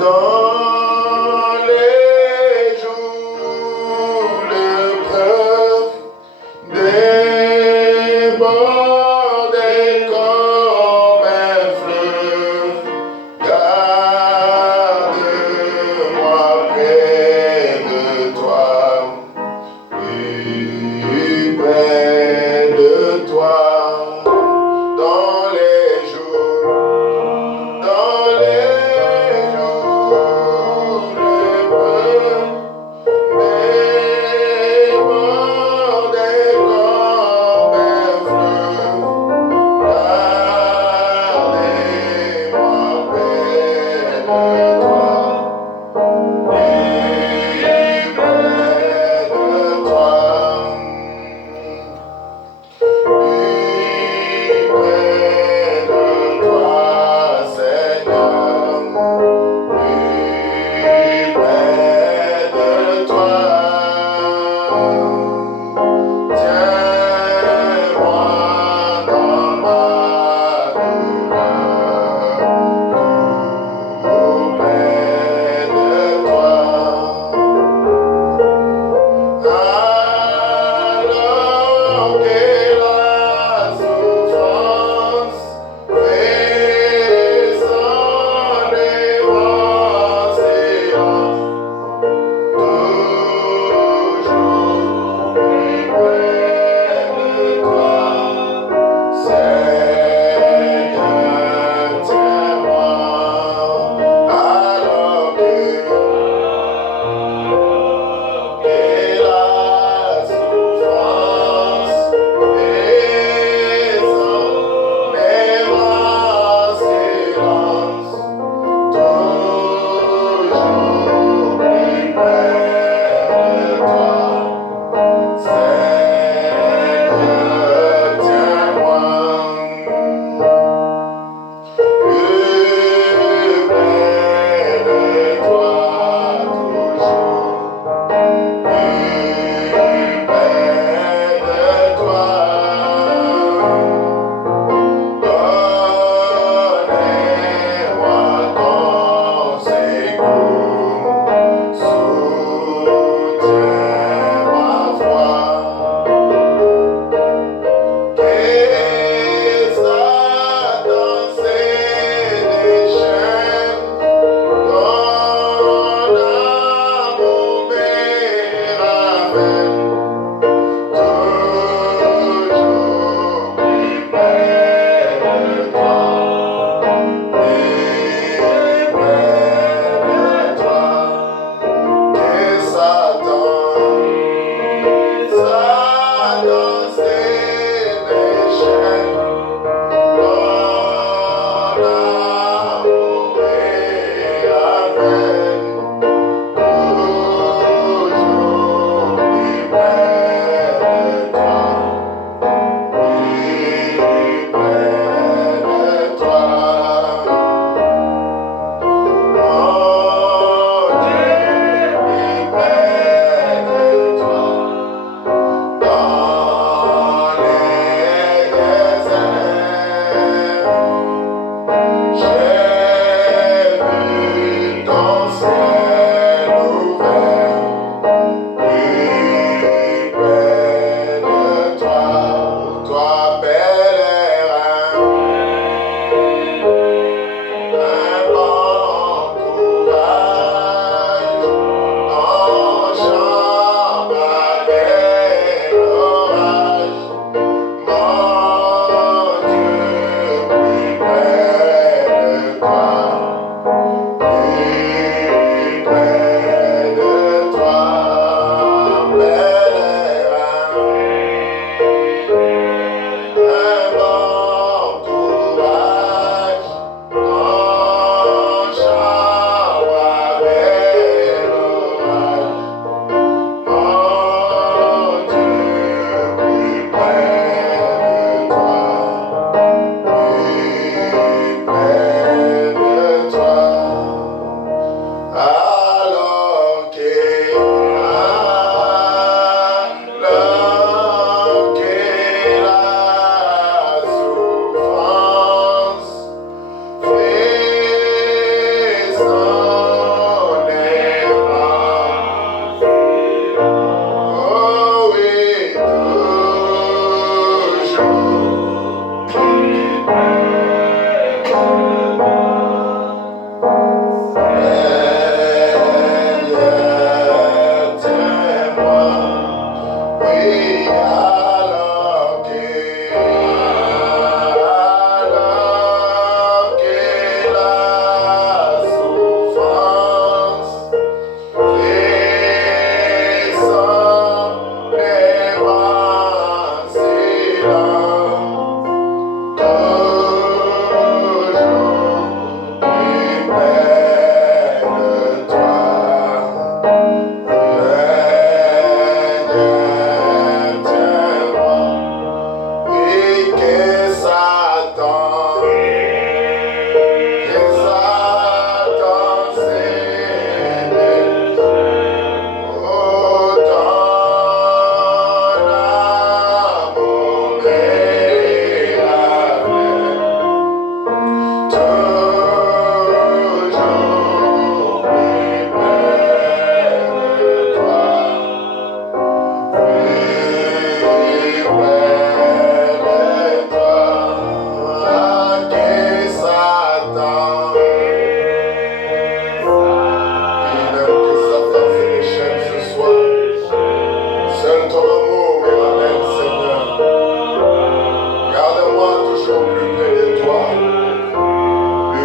Dans les jours de preuve, débordés comme un fleuve, garde-moi près de toi, plus près de toi, dans les jours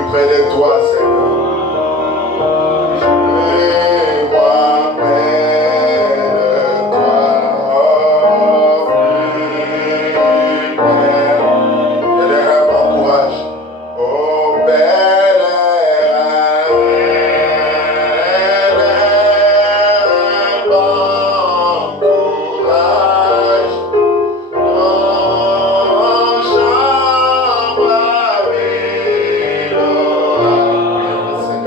près de toi, Seigneur. Fais-moi près de toi. Oh, plus près. Élève mon courage. Oh, bel bon courage. Oh, chambre à Seigneur.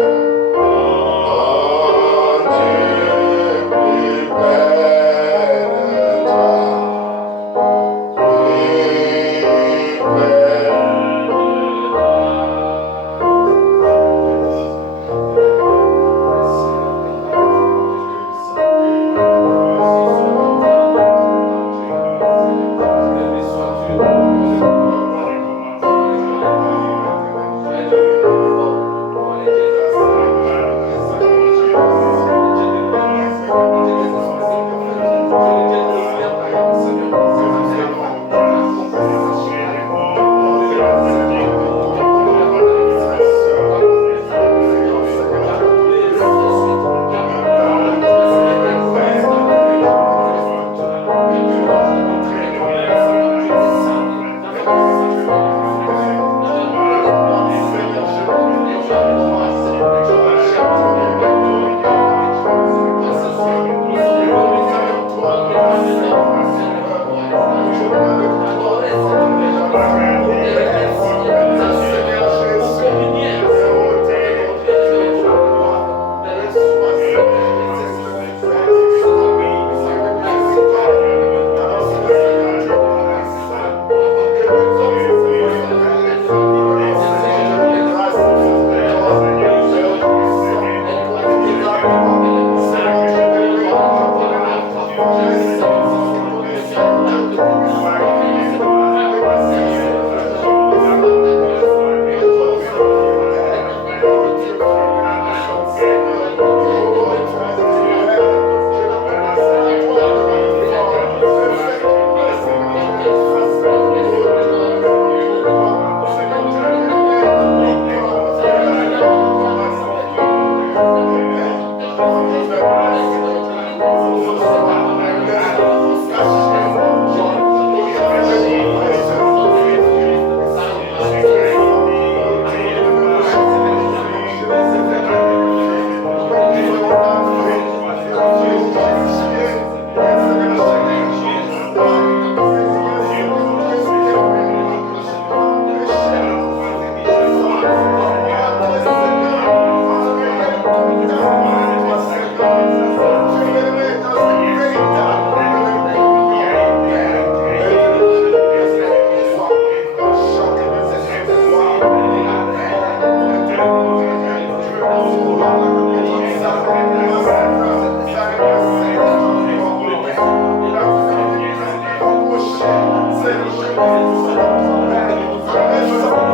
Oh, Dieu, plus près de toi.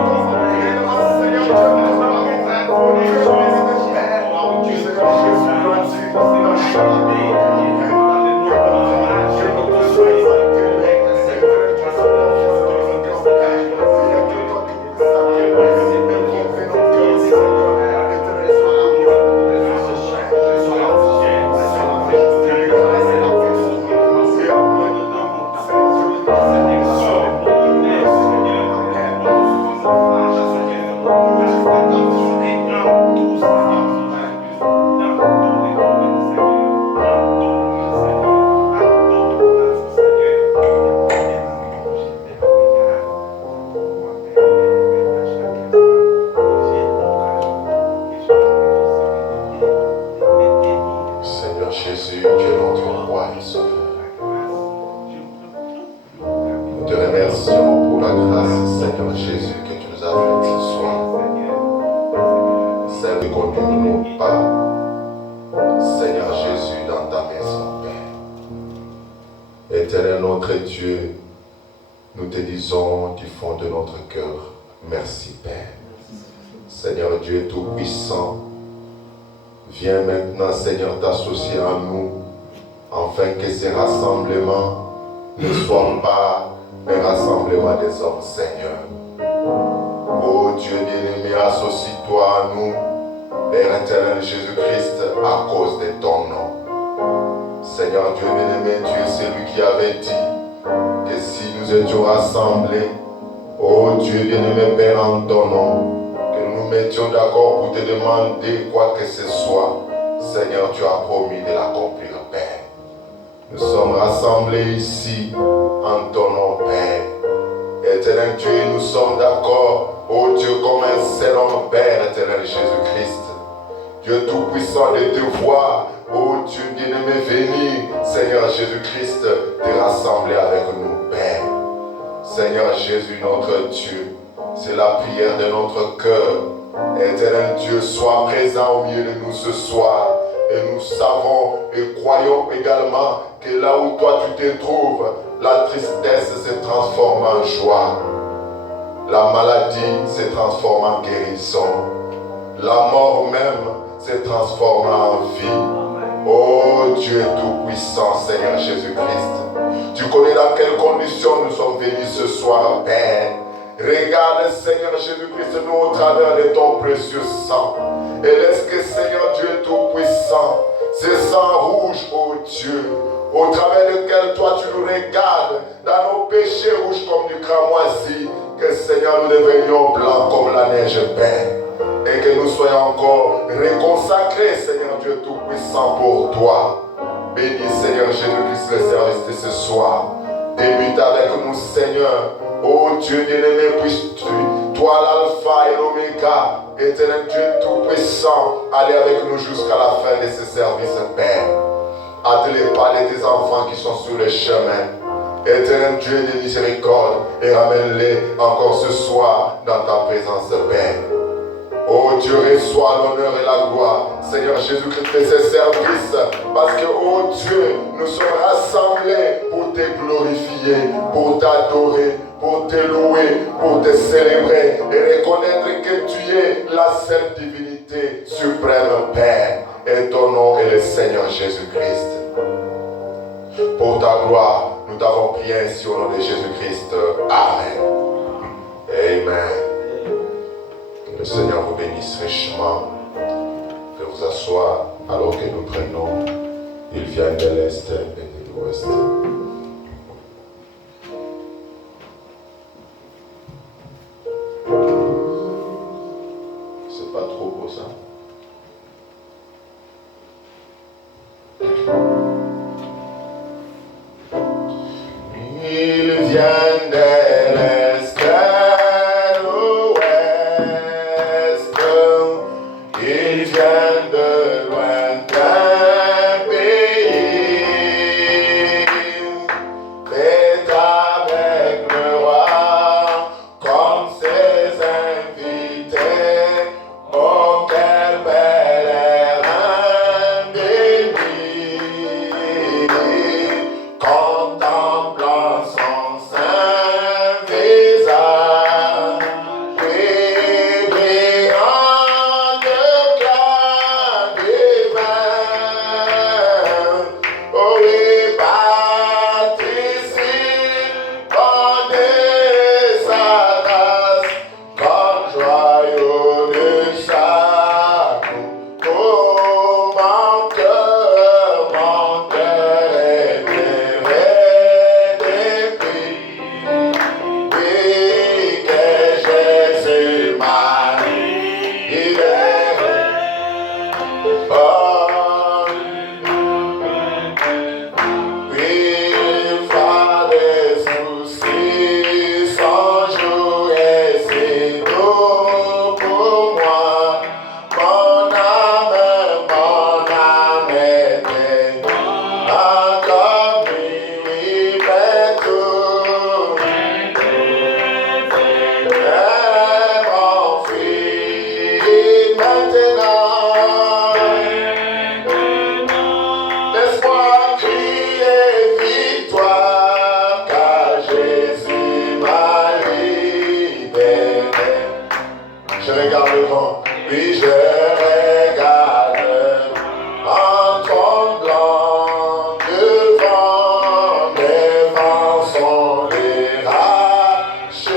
Plus près. Oh Dieu bien-aimé, associe-toi à nous, Père éternel Jésus-Christ, à cause de ton nom. Seigneur Dieu bien-aimé, tu es celui qui avait dit que si nous étions rassemblés, oh Dieu bien-aimé Père, en ton nom, que nous nous mettions d'accord pour te demander quoi que ce soit, Seigneur, tu as promis de l'accomplir, Père. Nous sommes rassemblés ici en ton nom, Père. Éternel Dieu, nous sommes d'accord, oh Dieu, comme un seul homme, Père éternel Jésus-Christ. Dieu Tout-Puissant, de te voir, oh Dieu bien-aimé, venir, Seigneur Jésus-Christ, te rassembler avec nous, Père. Seigneur Jésus, notre Dieu, c'est la prière de notre cœur. Éternel Dieu, sois présent au milieu de nous ce soir. Et nous savons et croyons également que là où toi tu te trouves, la tristesse se transforme en joie. La maladie se transforme en guérison. La mort même se transforme en vie. Oh Dieu Tout-Puissant, Seigneur Jésus-Christ. Tu connais dans quelles conditions nous sommes venus ce soir, Père. Regarde, Seigneur Jésus-Christ, nous au travers de ton précieux sang. Et laisse que, Seigneur Dieu Tout-Puissant, ce sang rouge, oh Dieu, au travers duquel toi tu nous regardes, dans nos péchés rouges comme du cramoisi, que, Seigneur, nous devenions blancs comme la neige, Père. Et que nous soyons encore réconsacrés, Seigneur Dieu Tout-Puissant, pour toi. Bénis, Seigneur Jésus-Christ, le service de ce soir. Débute avec nous, Seigneur. Oh Dieu bien-aimé, puisses-tu, toi l'alpha et l'oméga, éternel Dieu Tout-Puissant, aller avec nous jusqu'à la fin de ce service, Père. Attends par tes enfants qui sont sur le chemin. Éternel Dieu de miséricorde, et ramène-les encore ce soir dans ta présence, Père. Oh Dieu, reçois l'honneur et la gloire, Seigneur Jésus-Christ, de ce service, parce que, oh Dieu, nous sommes rassemblés pour te glorifier, pour t'adorer, pour te louer, pour te célébrer et reconnaître que tu es la seule divinité suprême, Père, et ton nom est le Seigneur Jésus-Christ. Pour ta gloire, nous t'avons prié ainsi au nom de Jésus-Christ. Amen. Amen. Que le Seigneur vous bénisse richement. Que vous asseoir alors que nous prenons. Il vient de l'Est et de l'Ouest. C'est pas trop beau ça? Il vient de l'Est à l'Ouest, il vient de lointains pays, fait avec le roi comme ses invités. Oh, quel bel air béni, contemplant son saint visage, et brillant d'éclat divin. Oh oui, participe en sa grâce, comme joyau du salut. Oh, mon cœur est élevé depuis que Jésus m'a libéré. Oh, oui, fois des soucis sans jour et c'est tout pour moi. Mon âme était encore lui, mais tout est mon fils maintenant. Laisse-moi crier victoire, car Jésus m'a libéré. Je regarde devant, oui, je regarde en tremblant devant mes vents sont les rachetés.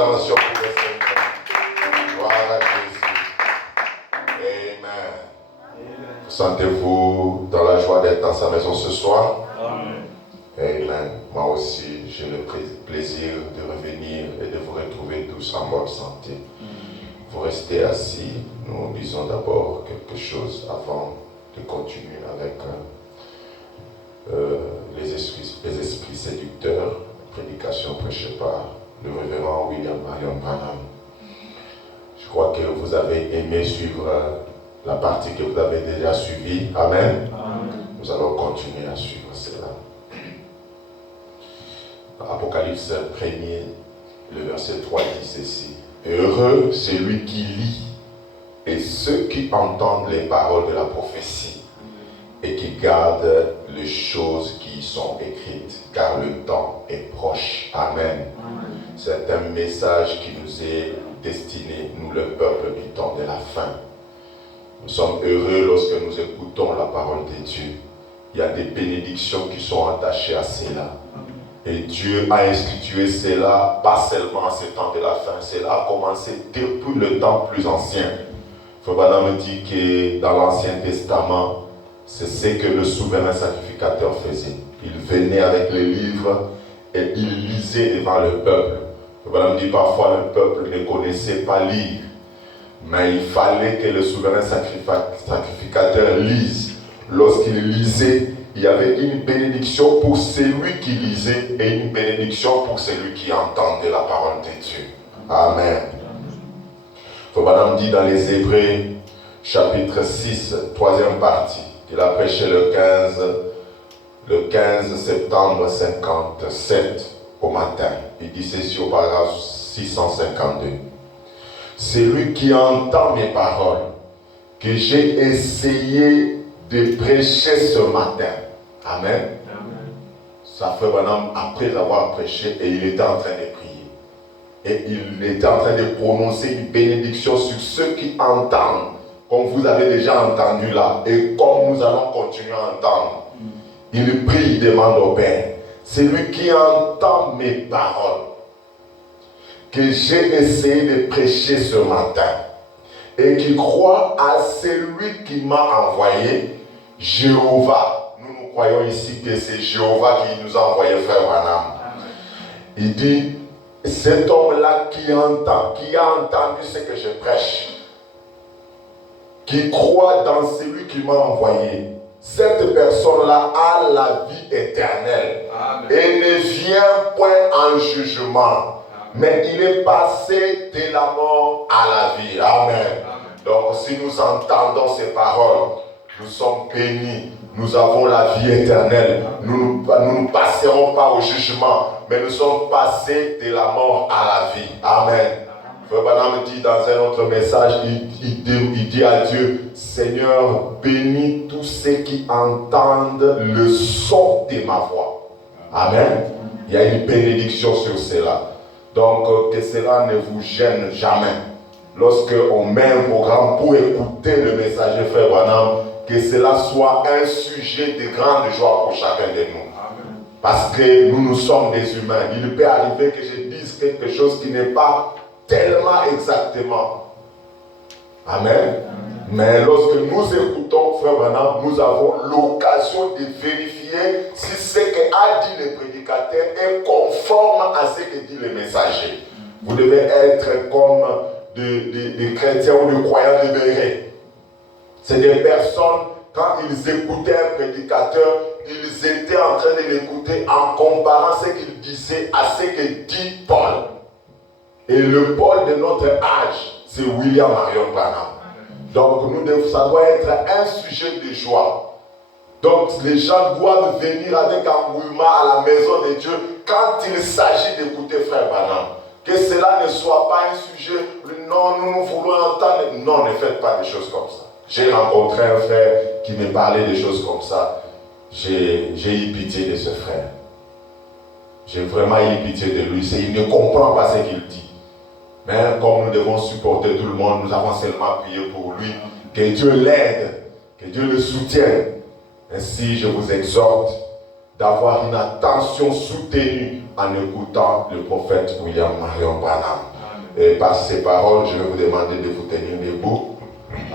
acclamation pour le Seigneur. Gloire à Jésus. Amen. Sentez-vous dans la joie d'être dans sa maison ce soir? Amen. Amen. Moi aussi, j'ai le plaisir de revenir et de vous retrouver tous en bonne santé. Vous restez assis. Nous disons d'abord quelque chose avant de continuer avec les esprits séducteurs, prédication prêchée par le révérend William Marion Branham. Je crois que vous avez aimé suivre la partie que vous avez déjà suivie. Amen. Amen. Nous allons continuer à suivre cela. Apocalypse 1er, le verset 3 dit ceci. Heureux celui qui lit et ceux qui entendent les paroles de la prophétie et qui gardent les choses qui y sont écrites, car le temps est proche. Amen. Amen. C'est un message qui nous est destiné, nous le peuple du temps de la fin. Nous sommes heureux lorsque nous écoutons la parole de Dieu. Il y a des bénédictions qui sont attachées à cela. Et Dieu a institué cela, pas seulement à ce temps de la fin, cela a commencé depuis le temps plus ancien. Frère Branham dit que dans l'Ancien Testament, c'est ce que le souverain sacrificateur faisait. Il venait avec les livres et il lisait devant le peuple. Frère Branham dit parfois le peuple ne connaissait pas lire, mais il fallait que le souverain sacrificateur lise. Lorsqu'il lisait, il y avait une bénédiction pour celui qui lisait et une bénédiction pour celui qui entendait la parole de Dieu. Amen. Frère Branham dit dans les Hébreux, chapitre 6, troisième partie, il a prêché le 15 septembre 57 au matin. Il dit ceci au paragraphe 652. Celui qui entend mes paroles, que j'ai essayé de prêcher ce matin. Amen. Amen. Ça fait Branham après avoir prêché et il était en train de prier. Et il était en train de prononcer une bénédiction sur ceux qui entendent, comme vous avez déjà entendu là, et comme nous allons continuer à entendre. Il prie, il demande au Père, c'est lui qui entend mes paroles, que j'ai essayé de prêcher ce matin, et qui croit à celui qui m'a envoyé, Jéhovah. Nous croyons ici que c'est Jéhovah qui nous a envoyé frère Branham. Il dit, cet homme-là qui entend, qui a entendu ce que je prêche, qui croit dans celui qui m'a envoyé, cette personne-là a la vie éternelle. Amen. Et ne vient point en jugement. Amen. Mais il est passé de la mort à la vie. Amen. Amen. Donc si nous entendons ces paroles, nous sommes bénis, nous avons la vie éternelle. Nous ne passerons pas au jugement, mais nous sommes passés de la mort à la vie. Amen. Frère Branham dit dans un autre message, il dit à Dieu, Seigneur, bénis tous ceux qui entendent le son de ma voix. Amen. Il y a une bénédiction sur cela. Donc que cela ne vous gêne jamais. Lorsque on met un programme pour écouter le messager frère Branham, que cela soit un sujet de grande joie pour chacun de nous. Amen. Parce que nous sommes des humains. Il peut arriver que je dise quelque chose qui n'est pas tellement exactement. Amen. Amen. Mais lorsque nous écoutons frère Branham, nous avons l'occasion de vérifier si ce qu'a dit le prédicateur est conforme à ce que dit le messager. Vous devez être comme des chrétiens ou des croyants libérés. C'est des personnes, quand ils écoutaient un prédicateur, ils étaient en train de l'écouter en comparant ce qu'il disait à ce que dit Paul. Et le Paul de notre âge, c'est William Marion Branham. Donc ça doit être un sujet de joie. Donc les gens doivent venir avec engouement à la maison de Dieu quand il s'agit d'écouter frère Branham. Que cela ne soit pas un sujet, non, nous voulons entendre. Non, ne faites pas des choses comme ça. J'ai rencontré un frère qui me parlait des choses comme ça. J'ai eu pitié de ce frère. J'ai vraiment eu pitié de lui. Il ne comprend pas ce qu'il dit. Mais comme nous devons supporter tout le monde, nous avons seulement prié pour lui. Que Dieu l'aide, que Dieu le soutienne. Ainsi, je vous exhorte d'avoir une attention soutenue en écoutant le prophète William Marion Branham. Et par ces paroles, je vais vous demander de vous tenir debout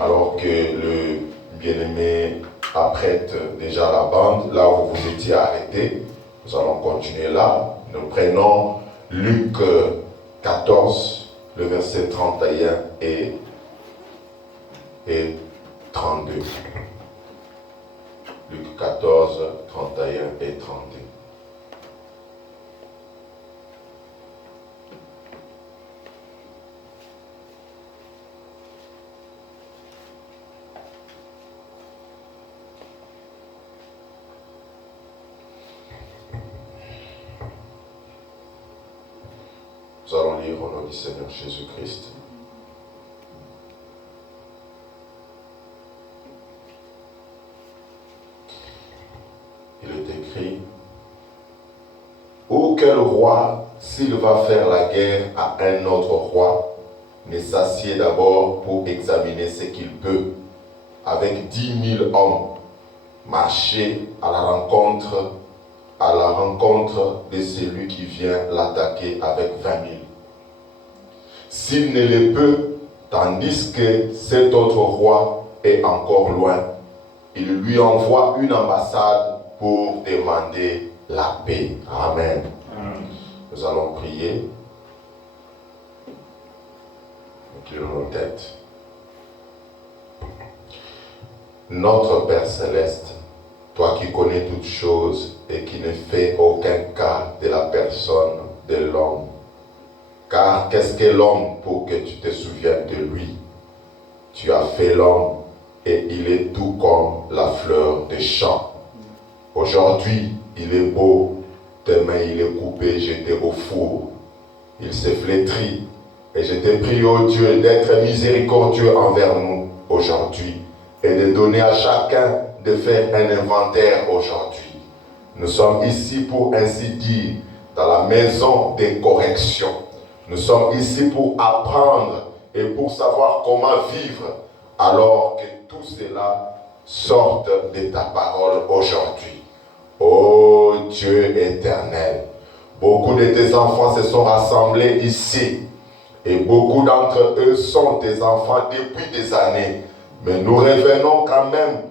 alors que le bien-aimé apprête déjà la bande, là où vous étiez arrêtés. Nous allons continuer là. Nous prenons Luc 14, le verset 31 et 32. Luc 14, 31 et 32. Nous allons lire au nom du Seigneur Jésus-Christ. Il est écrit: auquel roi, s'il va faire la guerre à un autre roi, ne s'assied d'abord pour examiner ce qu'il peut, avec 10 000 hommes, marcher à la rencontre de celui qui vient l'attaquer avec 20 000. S'il ne le peut, tandis que cet autre roi est encore loin, il lui envoie une ambassade pour demander la paix. Amen. Nous allons prier. Inclinons nos têtes. Notre Père Céleste, toi qui connais toutes choses et qui ne fais aucun cas de la personne de l'homme. Car qu'est-ce que l'homme pour que tu te souviennes de lui? Tu as fait l'homme et il est tout comme la fleur des champs. Aujourd'hui, il est beau, demain il est coupé, jeté au four. Il s'est flétri et je te prie, ô Dieu, d'être miséricordieux envers nous aujourd'hui et de donner à chacun de faire un inventaire aujourd'hui. Nous sommes ici pour ainsi dire dans la maison des corrections. Nous sommes ici pour apprendre et pour savoir comment vivre alors que tout cela sorte de ta parole aujourd'hui. Ô Dieu éternel, beaucoup de tes enfants se sont rassemblés ici et beaucoup d'entre eux sont tes enfants depuis des années. Mais nous revenons quand même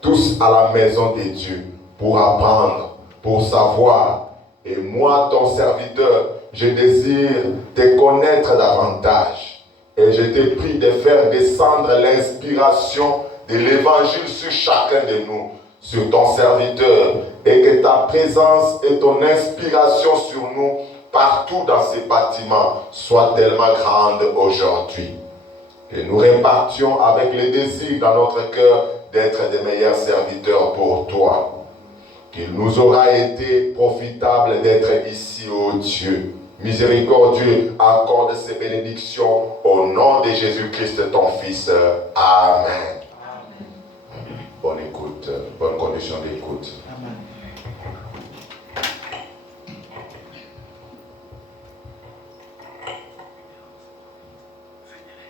tous à la maison de Dieu pour apprendre, pour savoir. Et moi, ton serviteur, je désire te connaître davantage. Et je te prie de faire descendre l'inspiration de l'évangile sur chacun de nous, sur ton serviteur, et que ta présence et ton inspiration sur nous, partout dans ces bâtiments, soient tellement grandes aujourd'hui. Que nous répartions avec le désir dans notre cœur d'être des meilleurs serviteurs pour toi. Qu'il nous aura été profitable d'être ici, ô Dieu. Miséricordieux, accorde ces bénédictions au nom de Jésus-Christ, ton Fils. Amen. Bonne écoute, bonne condition d'écoute.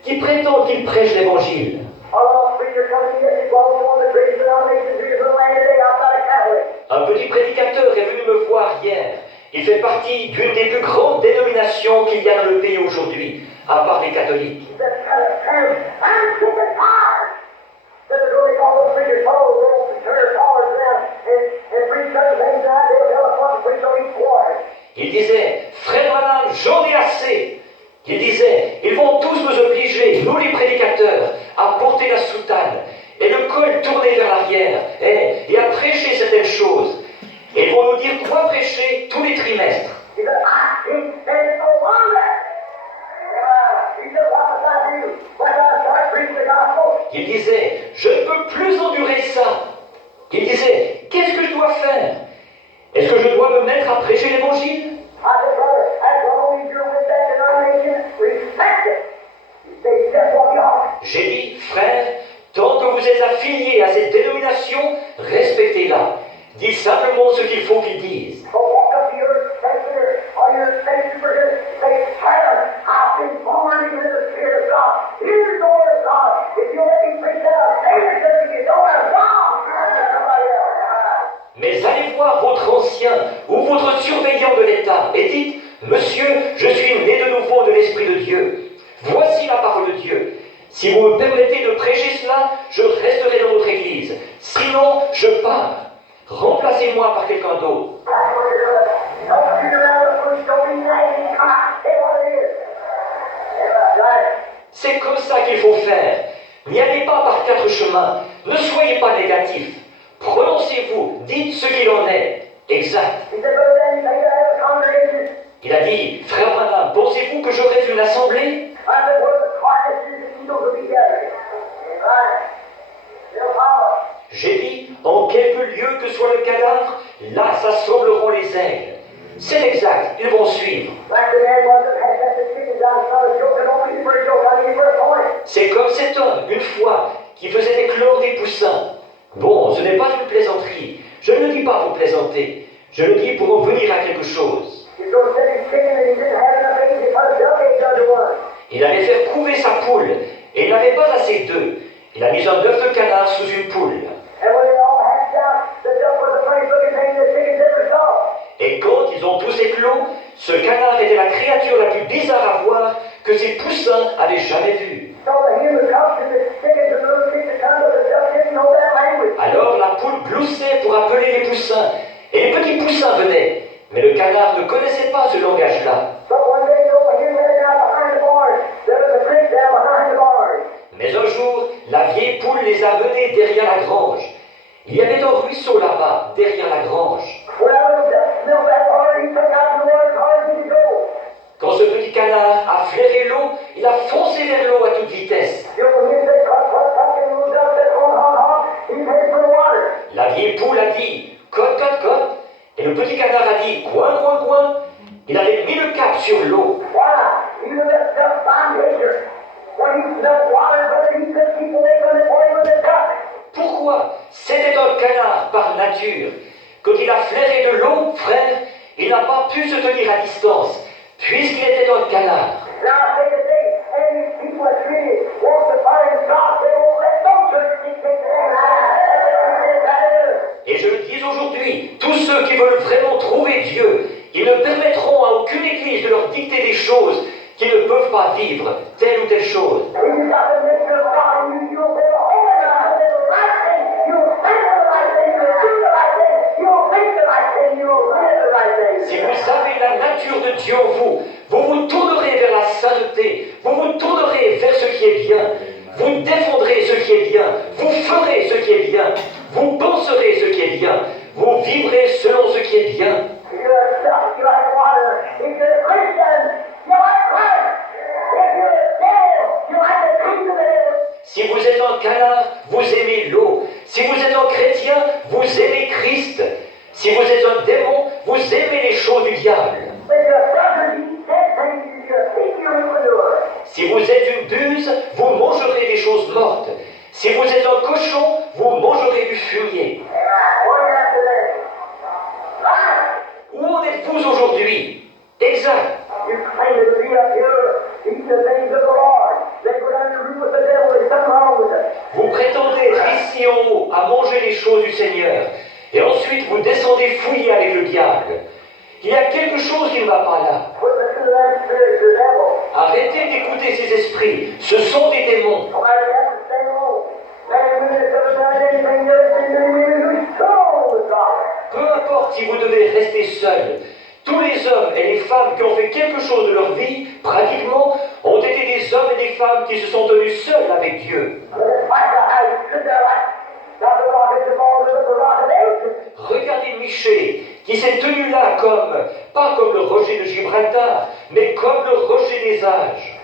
Qui prétend qu'il prêche l'évangile? Un petit prédicateur est venu me voir hier. Il fait partie d'une des plus grandes dénominations qu'il y a dans le pays aujourd'hui, à part les catholiques. Il disait, Frère Branham, j'en ai assez. Il disait, ils vont tous nous obliger, nous les prédicateurs, à porter la soutane et le col tourné vers l'arrière et à prêcher certaines choses. Et ils vont nous dire quoi prêcher tous les trimestres. Il disait, je ne peux plus endurer ça. Il disait, qu'est-ce que je dois faire? Est-ce que je dois me mettre à prêcher l'évangile? J'ai dit, frère, tant que vous êtes affiliés à cette dénomination, respectez-la. Dites simplement ce qu'il faut qu'ils disent. l'Esprit de Dieu. Voici la parole de Dieu. Si vous me permettez de prêcher cela, je resterai dans votre église. Sinon, je pars. Remplacez-moi par quelqu'un d'autre. C'est comme ça qu'il faut faire. N'y allez pas par quatre chemins. Ne soyez pas négatifs. Prononcez-vous. Dites ce qu'il en est. Exact. Il a dit, frère Branham, pensez-vous que j'aurais une assemblée? J'ai dit, en quelque lieu que soit le cadavre, là s'assembleront les aigles. C'est exact, ils vont suivre. C'est comme cet homme, une fois, qui faisait éclore des poussins. Bon, ce n'est pas une plaisanterie. Je ne le dis pas pour plaisanter. Je le dis pour en venir à quelque chose. Il allait faire couver sa poule, et il n'avait pas assez d'œufs. Il a mis un œuf de canard sous une poule. Et quand ils ont tous éclos, ce canard était la créature la plus bizarre à voir que ces poussins avaient jamais vue. Alors la poule gloussait pour appeler les poussins, et les petits poussins venaient. Mais le canard ne connaissait pas ce langage-là. Mais un jour, la vieille poule les a menés derrière la grange. Il y avait un ruisseau là-bas, derrière la grange. Quand ce petit canard a flairé l'eau, il a foncé vers l'eau à toute vitesse. La vieille poule a dit « cote, cote, cote ». Et le petit canard a dit « coin, coin, coin ». Il avait mis le cap sur l'eau. Pourquoi? C'était un canard par nature. Quand il a flairé de l'eau, frère, il n'a pas pu se tenir à distance, puisqu'il était un canard. Et je le dis aujourd'hui, tous ceux qui veulent vraiment trouver Dieu, ils ne permettront à aucune église de leur dicter des choses qu'ils ne peuvent pas vivre, telle ou telle chose. Si vous avez la nature de Dieu en vous, vous vous tournerez vers la sainteté, vous vous tournerez vers ce qui est bien, vous défendrez ce qui est bien, vous ferez ce qui est bien, vous penserez ce qui est bien, vous vivrez selon ce qui est bien. Si vous êtes un canard, vous aimez l'eau. Si vous êtes un chrétien, vous aimez Christ. Si vous êtes un démon, vous aimez les choses du diable. Si vous êtes une buse, vous mangerez des choses mortes. Si vous êtes un cochon, vous mangerez du fumier. Où en êtes-vous aujourd'hui? Exact. Vous prétendez être ici en haut à manger les choses du Seigneur, et ensuite vous descendez fouiller avec le diable. Il y a quelque chose qui ne va pas là. Arrêtez d'écouter ces esprits, ce sont des démons. Peu importe si vous devez rester seul, tous les hommes et les femmes qui ont fait quelque chose de leur vie, pratiquement, ont été des hommes et des femmes qui se sont tenus seuls avec Dieu. Regardez Michée, qui s'est tenu là pas comme le rocher de Gibraltar, mais comme le rocher des âges.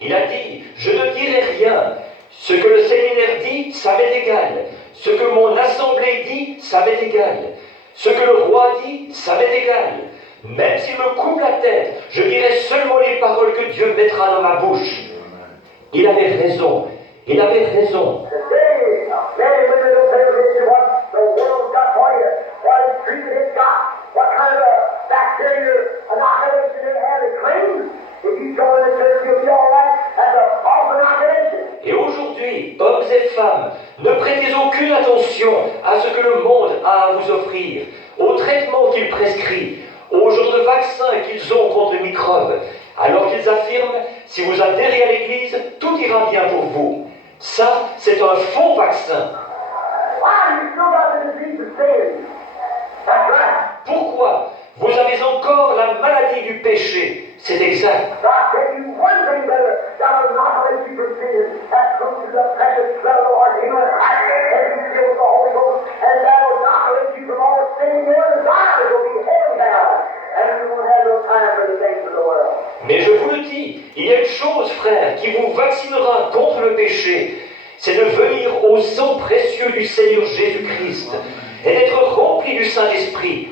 Il a dit, je ne dirai rien. Ce que le séminaire dit, ça m'est égal. Ce que mon assemblée dit, ça m'est égal. Ce que le roi dit, ça m'est égal. Même s'il me coupe la tête, je dirai seulement les paroles que Dieu mettra dans ma bouche. Il avait raison. Il avait raison. Ne prêtez aucune attention à ce que le monde a à vous offrir, aux traitements qu'il prescrit, aux genres de vaccins qu'ils ont contre les microbes, alors qu'ils affirment, si vous adhérez à l'Église, tout ira bien pour vous. Ça, c'est un faux vaccin. Pourquoi? Vous avez encore la maladie du péché. C'est exact. Mais je vous le dis, il y a une chose, frère, qui vous vaccinera contre le péché. C'est de venir au sang précieux du Seigneur Jésus-Christ et d'être rempli du Saint-Esprit.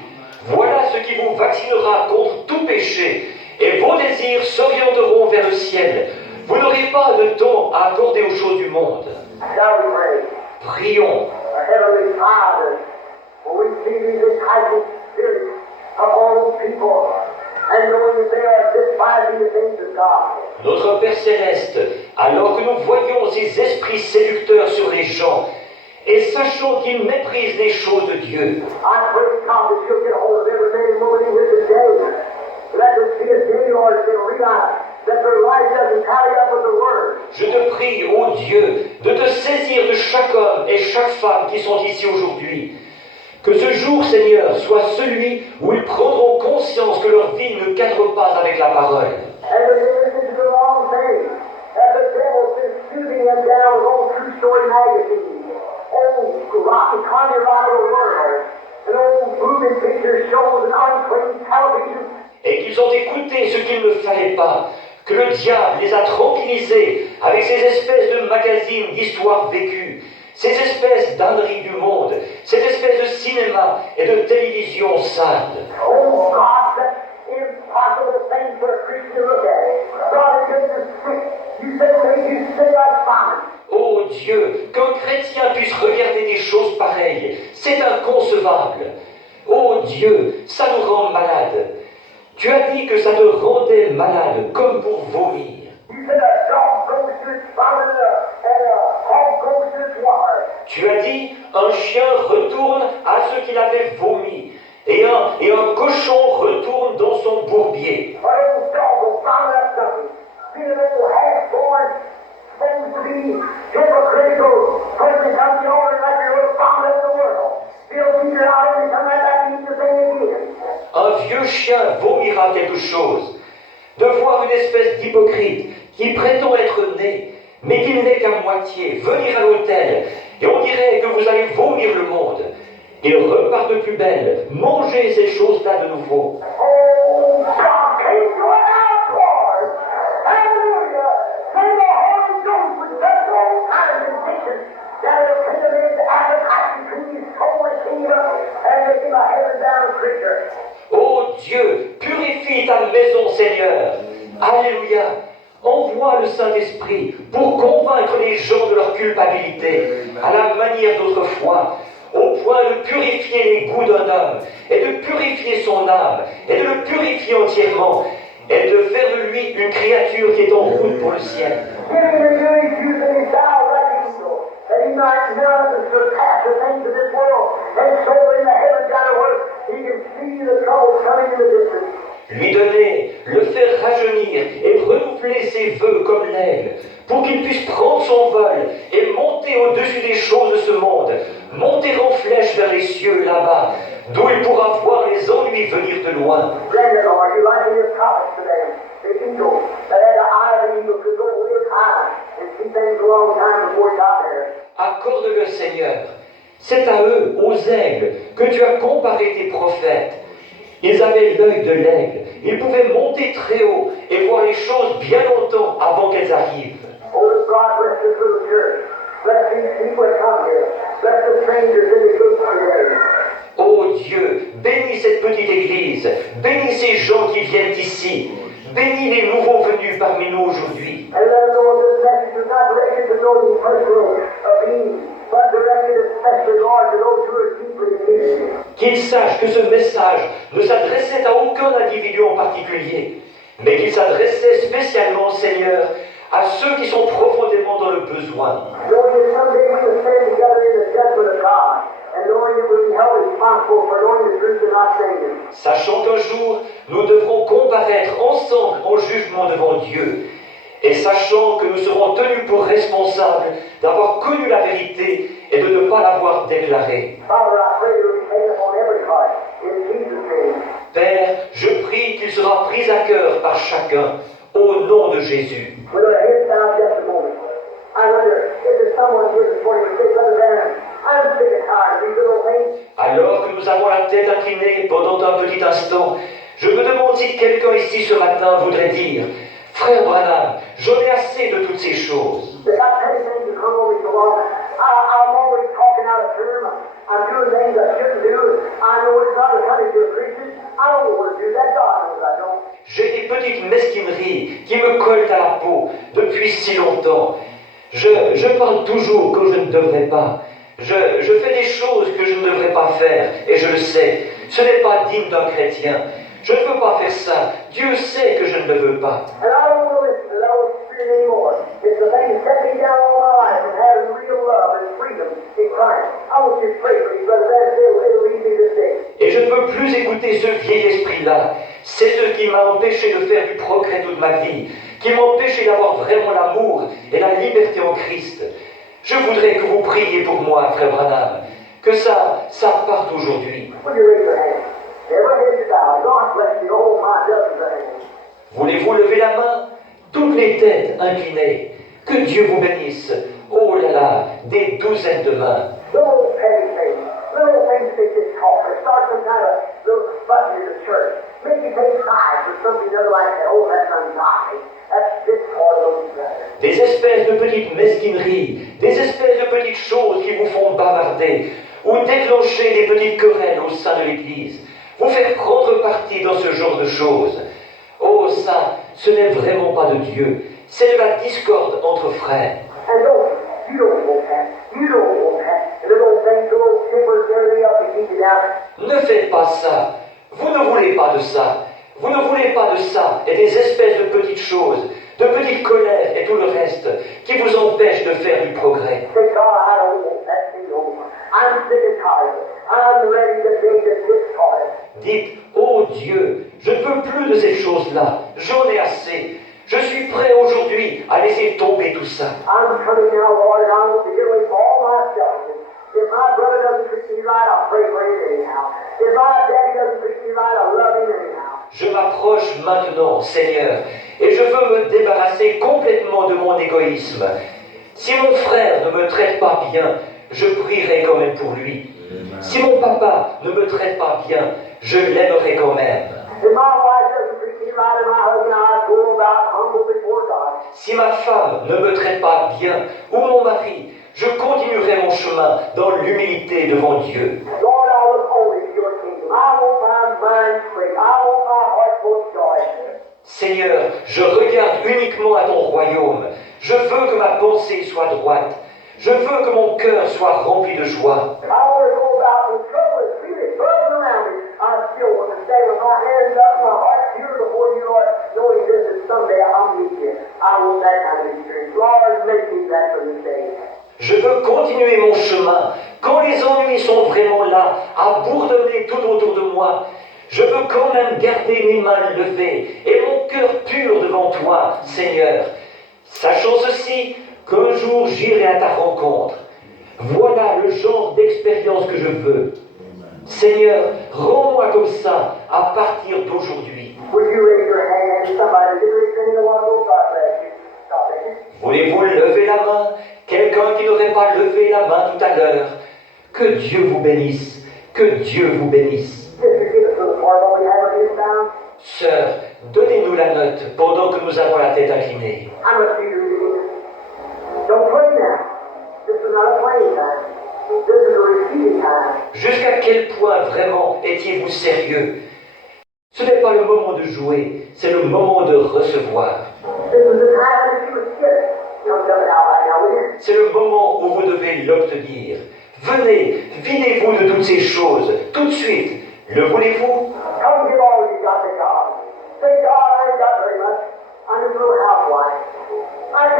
Voilà ce qui vous vaccinera contre tout péché, et vos désirs s'orienteront vers le ciel. Vous n'aurez pas de temps à accorder aux choses du monde. Prions. Heavenly Father, we see these enticing spirits upon people, and knowing that they are despising the things of God. Notre Père Céleste, alors que nous voyons ces esprits séducteurs sur les gens, et sachant qu'ils méprisent les choses de Dieu, I pray, God, that you'll get hold of every man and woman in here today. Let them see a day, Lord, and realize that their life doesn't tally up with the Word. je te prie, ô Dieu, de te saisir de chaque homme et chaque femme qui sont ici aujourd'hui. Que ce jour, Seigneur, soit celui où ils prendront conscience que leur vie ne cadre pas avec la parole. And when they listen to the wrong thing, that the devil's been shooting them down with old True Story magazine, old rocky, comedy rock of the world, and old moving picture shows and unclean television. Et qu'ils ont écouté ce qu'il ne fallait pas, que le diable les a tranquillisés avec ces espèces de magazines d'histoires vécues, ces espèces d'âneries du monde, cette espèce de cinéma et de télévision sale. Oh God, that impossible thing for a Christian to look at. God, it makes us sick. You said it makes you sick like vomit. Ô Dieu, qu'un chrétien puisse regarder des choses pareilles, c'est inconcevable. Ô Dieu, ça nous rend malades. Tu as dit que ça te rendait malade, comme pour vomir. You said a dog goes to its vomit and a hog goes to its water. Tu as dit, un chien retourne à ce qu'il avait vomi, et un cochon retourne dans son bourbier. An old dog will vomit up something. See an old half-born, supposed to be hypocritical person comes to over like you're going to vomit up the world. He'll figure out every time that eat the thing again. Un vieux chien vomira quelque chose. De voir une espèce d'hypocrite qui prétend être né, mais qui n'est qu'à moitié, venir à l'hôtel, et on dirait que vous allez vomir le monde. Il repart de plus belle, mangez ces choses-là de nouveau. Oh, God, came to an outpour. Hallelujah. Send the Holy Ghost with such all kinds of conditions that it'll kill him into appetite between his soul and kingdom and make him a heaven-bound creature. Ô Dieu, purifie ta maison, Seigneur. Alléluia. Envoie le Saint-Esprit pour convaincre les gens de leur culpabilité, à la manière d'autrefois, au point de purifier les goûts d'un homme, et de purifier son âme, et de le purifier entièrement, et de faire de lui une créature qui est en route pour le ciel. Give him the good use of his bowels like an eagle, that he might none and surpass the things of this world, and so in the heavens down to earth, he can see the trouble coming in the distance. Lui donner, le faire rajeunir et renouveler ses vœux comme l'aigle, pour qu'il puisse prendre son vol et monter au-dessus des choses de ce monde, monter en flèche vers les cieux là-bas, d'où il pourra voir les ennuis venir de loin. Brenda, Lord, you like your prophets today, the eagle, that had the eye of an eagle, could go real high and see things a long time before it got there. Accorde-le, Seigneur. C'est à eux, aux aigles, que tu as comparé tes prophètes. Ils avaient l'œil de l'aigle. Ils pouvaient monter très haut et voir les choses bien longtemps avant qu'elles arrivent. Oh, God, bless this little church. Bless these people that come here. Bless the strangers in the gates today. Ô Dieu, bénis cette petite église. Bénis ces gens qui viennent ici. Bénis les nouveaux venus parmi nous aujourd'hui. And let them know this message is not directed to those personal beings, but directed especially, Lord, to those who are deeply in need. Qu'ils sachent que ce message ne s'adressait à aucun individu en particulier, mais qu'il s'adressait spécialement, Seigneur, à ceux qui sont profondément dans le besoin. Knowing that someday we will stand together in the judgment of God, and knowing that we'll be held responsible for knowing the truth and not saying it. Sachant qu'un jour, nous devrons comparaître ensemble en jugement devant Dieu, et sachant que nous serons tenus pour responsables d'avoir connu la vérité et de ne pas l'avoir déclarée. Father, I pray that it will be taken upon every heart, in Jesus' name. Père, je prie qu'il sera pris à cœur par chacun, au nom de Jésus. With our heads bowed just a moment, I wonder if there's someone here this morning who says, Brother Branham, I'm sick and tired of these little things. Alors que nous avons la tête inclinée pendant un petit instant, je me demande si quelqu'un ici ce matin voudrait dire « Frère Branham, j'en ai assez de toutes ces choses. There's got many things that come over me so long. I'm always talking out of term. I'm doing things I shouldn't do. I know it's not a country to a Christian. I don't want to do that. God knows I don't. J'ai des petites mesquineries qui me collent à la peau depuis si longtemps. Je parle toujours quand je ne devrais pas. Je fais des choses que je ne devrais pas faire, et je le sais. Ce n'est pas digne d'un chrétien. Je ne veux pas faire ça. Dieu sait que je ne le veux pas. And I don't want to listen to that old spirit anymore. It's the thing that set me down all my life from having real love and freedom in Christ. I want you to pray for me, Brother Branham. It'll lead me this day. Et je ne veux plus écouter ce vieil esprit-là. C'est ce qui m'a empêché de faire du progrès toute ma vie, qui m'a empêché d'avoir vraiment l'amour et la liberté en Christ. Je voudrais que vous priez pour moi, frère Branham, que ça parte aujourd'hui. Will you raise your hand? Every head is bowed. God bless you. Oh, my dozens of hands. Voulez-vous lever la main? Toutes les têtes inclinées. Que Dieu vous bénisse. Oh là là, des douzaines de mains. Little petty things. Little things that they just talk. Or start some kind of little fuss in the church. Make you take sides or something other like that. Oh, that's ungodly. That's this part of those brothers. Des espèces de petites mesquineries, des espèces de petites choses qui vous font bavarder ou déclencher des petites querelles au sein de l'Église. Vous faire prendre parti dans ce genre de choses. Oh, ça, ce n'est vraiment pas de Dieu. C'est de la discorde entre frères. And you don't want that. You don't want that. And the little things, the little tempers, everything else to keep you down. Ne faites pas ça. Vous ne voulez pas de ça. Vous ne voulez pas de ça et des espèces de petites choses, de petites colères et tout le reste qui vous empêchent de faire du progrès. Say, God, I don't want that thing over. I'm sick and tired. I'm ready to take the discard. Dites, oh Dieu, je ne veux plus de ces choses-là. J'en ai assez. Je suis prêt aujourd'hui à laisser tomber tout ça. I'm coming now, Lord, and I want to get away from all my selfishness. If my brother doesn't treat me right, I'll pray for him anyhow. If my daddy doesn't treat me right, I'll love him anyhow. Je m'approche maintenant, Seigneur, et je veux me débarrasser complètement de mon égoïsme. Si mon frère ne me traite pas bien, je prierai quand même pour lui. Si mon papa ne me traite pas bien, je l'aimerai quand même. If my wife doesn't treat me right, and my husband, I go about humble before God. Si ma femme ne me traite pas bien, ou mon mari, je continuerai mon chemin dans l'humilité devant Dieu. Lord, I look only to your kingdom. I want my mind straight. I want my heart full of joy. Seigneur, je regarde uniquement à ton royaume. Je veux que ma pensée soit droite. Je veux que mon cœur soit rempli de joie. If I want to go about with trouble and feel it buzzing around me, I still want to stay with my hands up, my heart pure before you, Lord, knowing this that someday I'll meet you. I want that kind of experience. Lord, make me that from this day. Je veux continuer mon chemin. Quand les ennuis sont vraiment là, à bourdonner tout autour de moi, je veux quand même garder mes mains levées et mon cœur pur devant toi, Seigneur. Sachant ceci, qu'un jour j'irai à ta rencontre. Voilà le genre d'expérience que je veux. Seigneur, rends-moi comme ça à partir d'aujourd'hui. Would you raise your hand? Somebody, did you raise your hand? God bless you. God bless you. Voulez-vous lever la main? Quelqu'un qui n'aurait pas levé la main tout à l'heure. Que Dieu vous bénisse. Que Dieu vous bénisse. Sister, give us a little part while we have our heads down. Sœur, donnez-nous la note pendant que nous avons la tête inclinée. I must see you reading. Don't play now. This is not a playing time. This is a receiving time. Jusqu'à quel point vraiment étiez-vous sérieux? Ce n'est pas le moment de jouer, c'est le moment de recevoir. This is the time that you would get it. Don't dump it out right now, will you? C'est le moment où vous devez l'obtenir. Venez, videz-vous de toutes ces choses, tout de suite. Le voulez-vous? Come give all you got to God. Say, God, I ain't got very much. I'm just a little housewife. I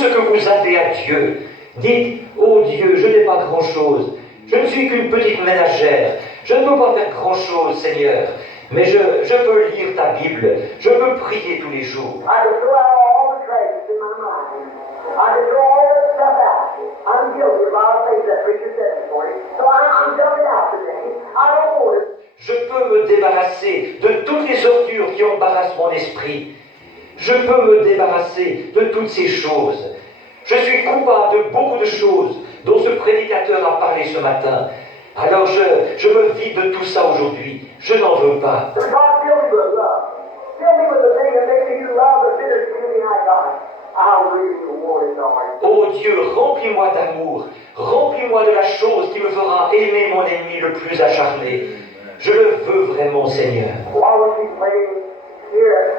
ce que vous avez à Dieu. Dites, oh Dieu, je n'ai pas grand-chose. Je ne suis qu'une petite ménagère. Je ne peux pas faire grand-chose, Seigneur. Mais je peux lire ta Bible. Je peux prier tous les jours. I could throw out all the trash in my mind. I could throw all that stuff out. I'm guilty of all the things that preacher said this morning. So I'm dumping it out today. I don't want it. Je peux me débarrasser de toutes les ordures qui embarrassent mon esprit. Je peux me débarrasser de toutes ces choses. Je suis coupable de beaucoup de choses dont ce prédicateur a parlé ce matin. Alors je me vide de tout ça aujourd'hui. Je n'en veux pas. God, fill me with love. Fill me with the thing that makes you love the bitter community I got. I really want it, Lord. Oh Dieu, remplis-moi d'amour. Remplis-moi de la chose qui me fera aimer mon ennemi le plus acharné. Je le veux vraiment, Seigneur. While we playing here,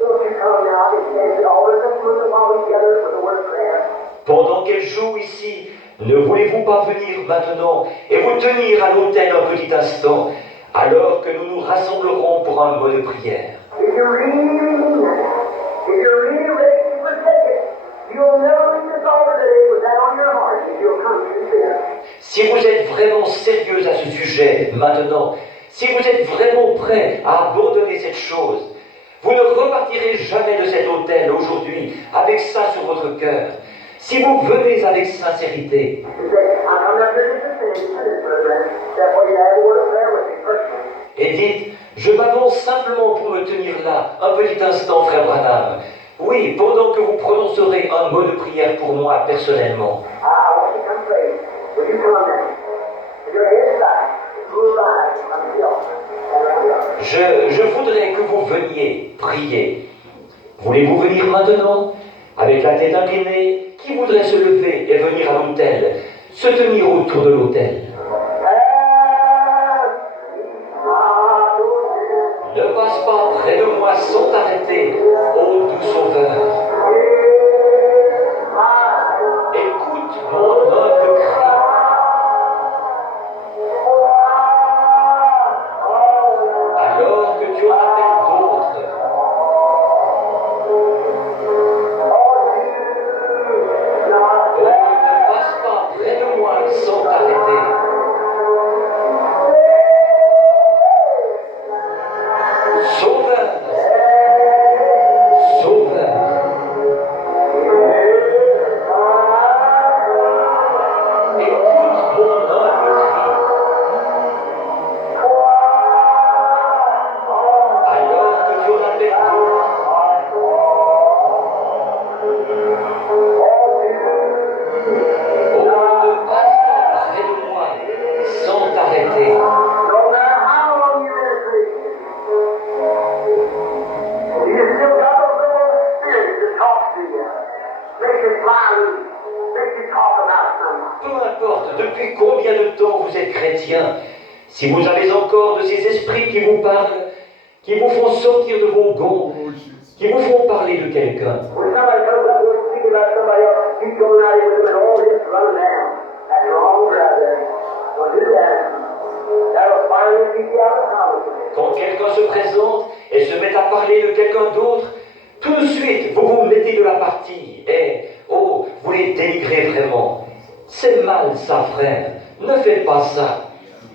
don't you come now and say, all of us look while we gather for the word of prayer. Pendant qu'elle joue ici, ne voulez-vous pas venir maintenant et vous tenir à l'autel un petit instant, alors que nous nous rassemblerons pour un mot de prière? If you really mean that, if you're really ready to forsake it, you'll never leave this altar today with that on your heart if you'll come sincere. Si vous êtes vraiment sérieuse à ce sujet maintenant, si vous êtes vraiment prêt à abandonner cette chose, vous ne repartirez jamais de cet autel aujourd'hui avec ça sur votre cœur. Si vous venez avec sincérité, You say, I'm coming up here just to say, brother, that way you have a word of prayer with me personally. et dites, je m'avance simplement pour me tenir là, un petit instant, frère Branham. Oui, pendant que vous prononcerez un mot de prière pour moi personnellement. I want you to come pray. Will you come now? With your head back, cool eyes, come still. Je voudrais que vous veniez prier. Voulez-vous venir maintenant? Avec la tête inclinée, qui voudrait se lever et venir à l'autel, se tenir autour de l'autel? Ne passe pas près de moi sans t'arrêter, ô doux Sauveur. Écoute mon humble cri. Alors que tu en appelles d'autres, oh, ne passe pas près de moi sans t'arrêter. Sauveur, Sauveur, écoute mon humble cri. Alors que tu en appelles d'autres, oh, ne passe pas près de moi sans t'arrêter. No matter how long you've been asleep, you still got those little spirits that talk to you. Make you fly loose. Make you talk about someone. Peu importe depuis combien de temps vous êtes chrétien, si vous avez encore de ces esprits qui vous parlent, qui vous font sortir de vos gonds, qui vous font parler de quelqu'un, When somebody comes up and speaking about somebody else, you go out here with them and all this running down. That's wrong, brother. Don't do that. That'll finally keep you out of college. quand quelqu'un se présente et se met à parler de quelqu'un d'autre, tout de suite vous vous mettez de la partie et, oh, vous les dénigrez vraiment. C'est mal ça, frère. Ne faites pas ça.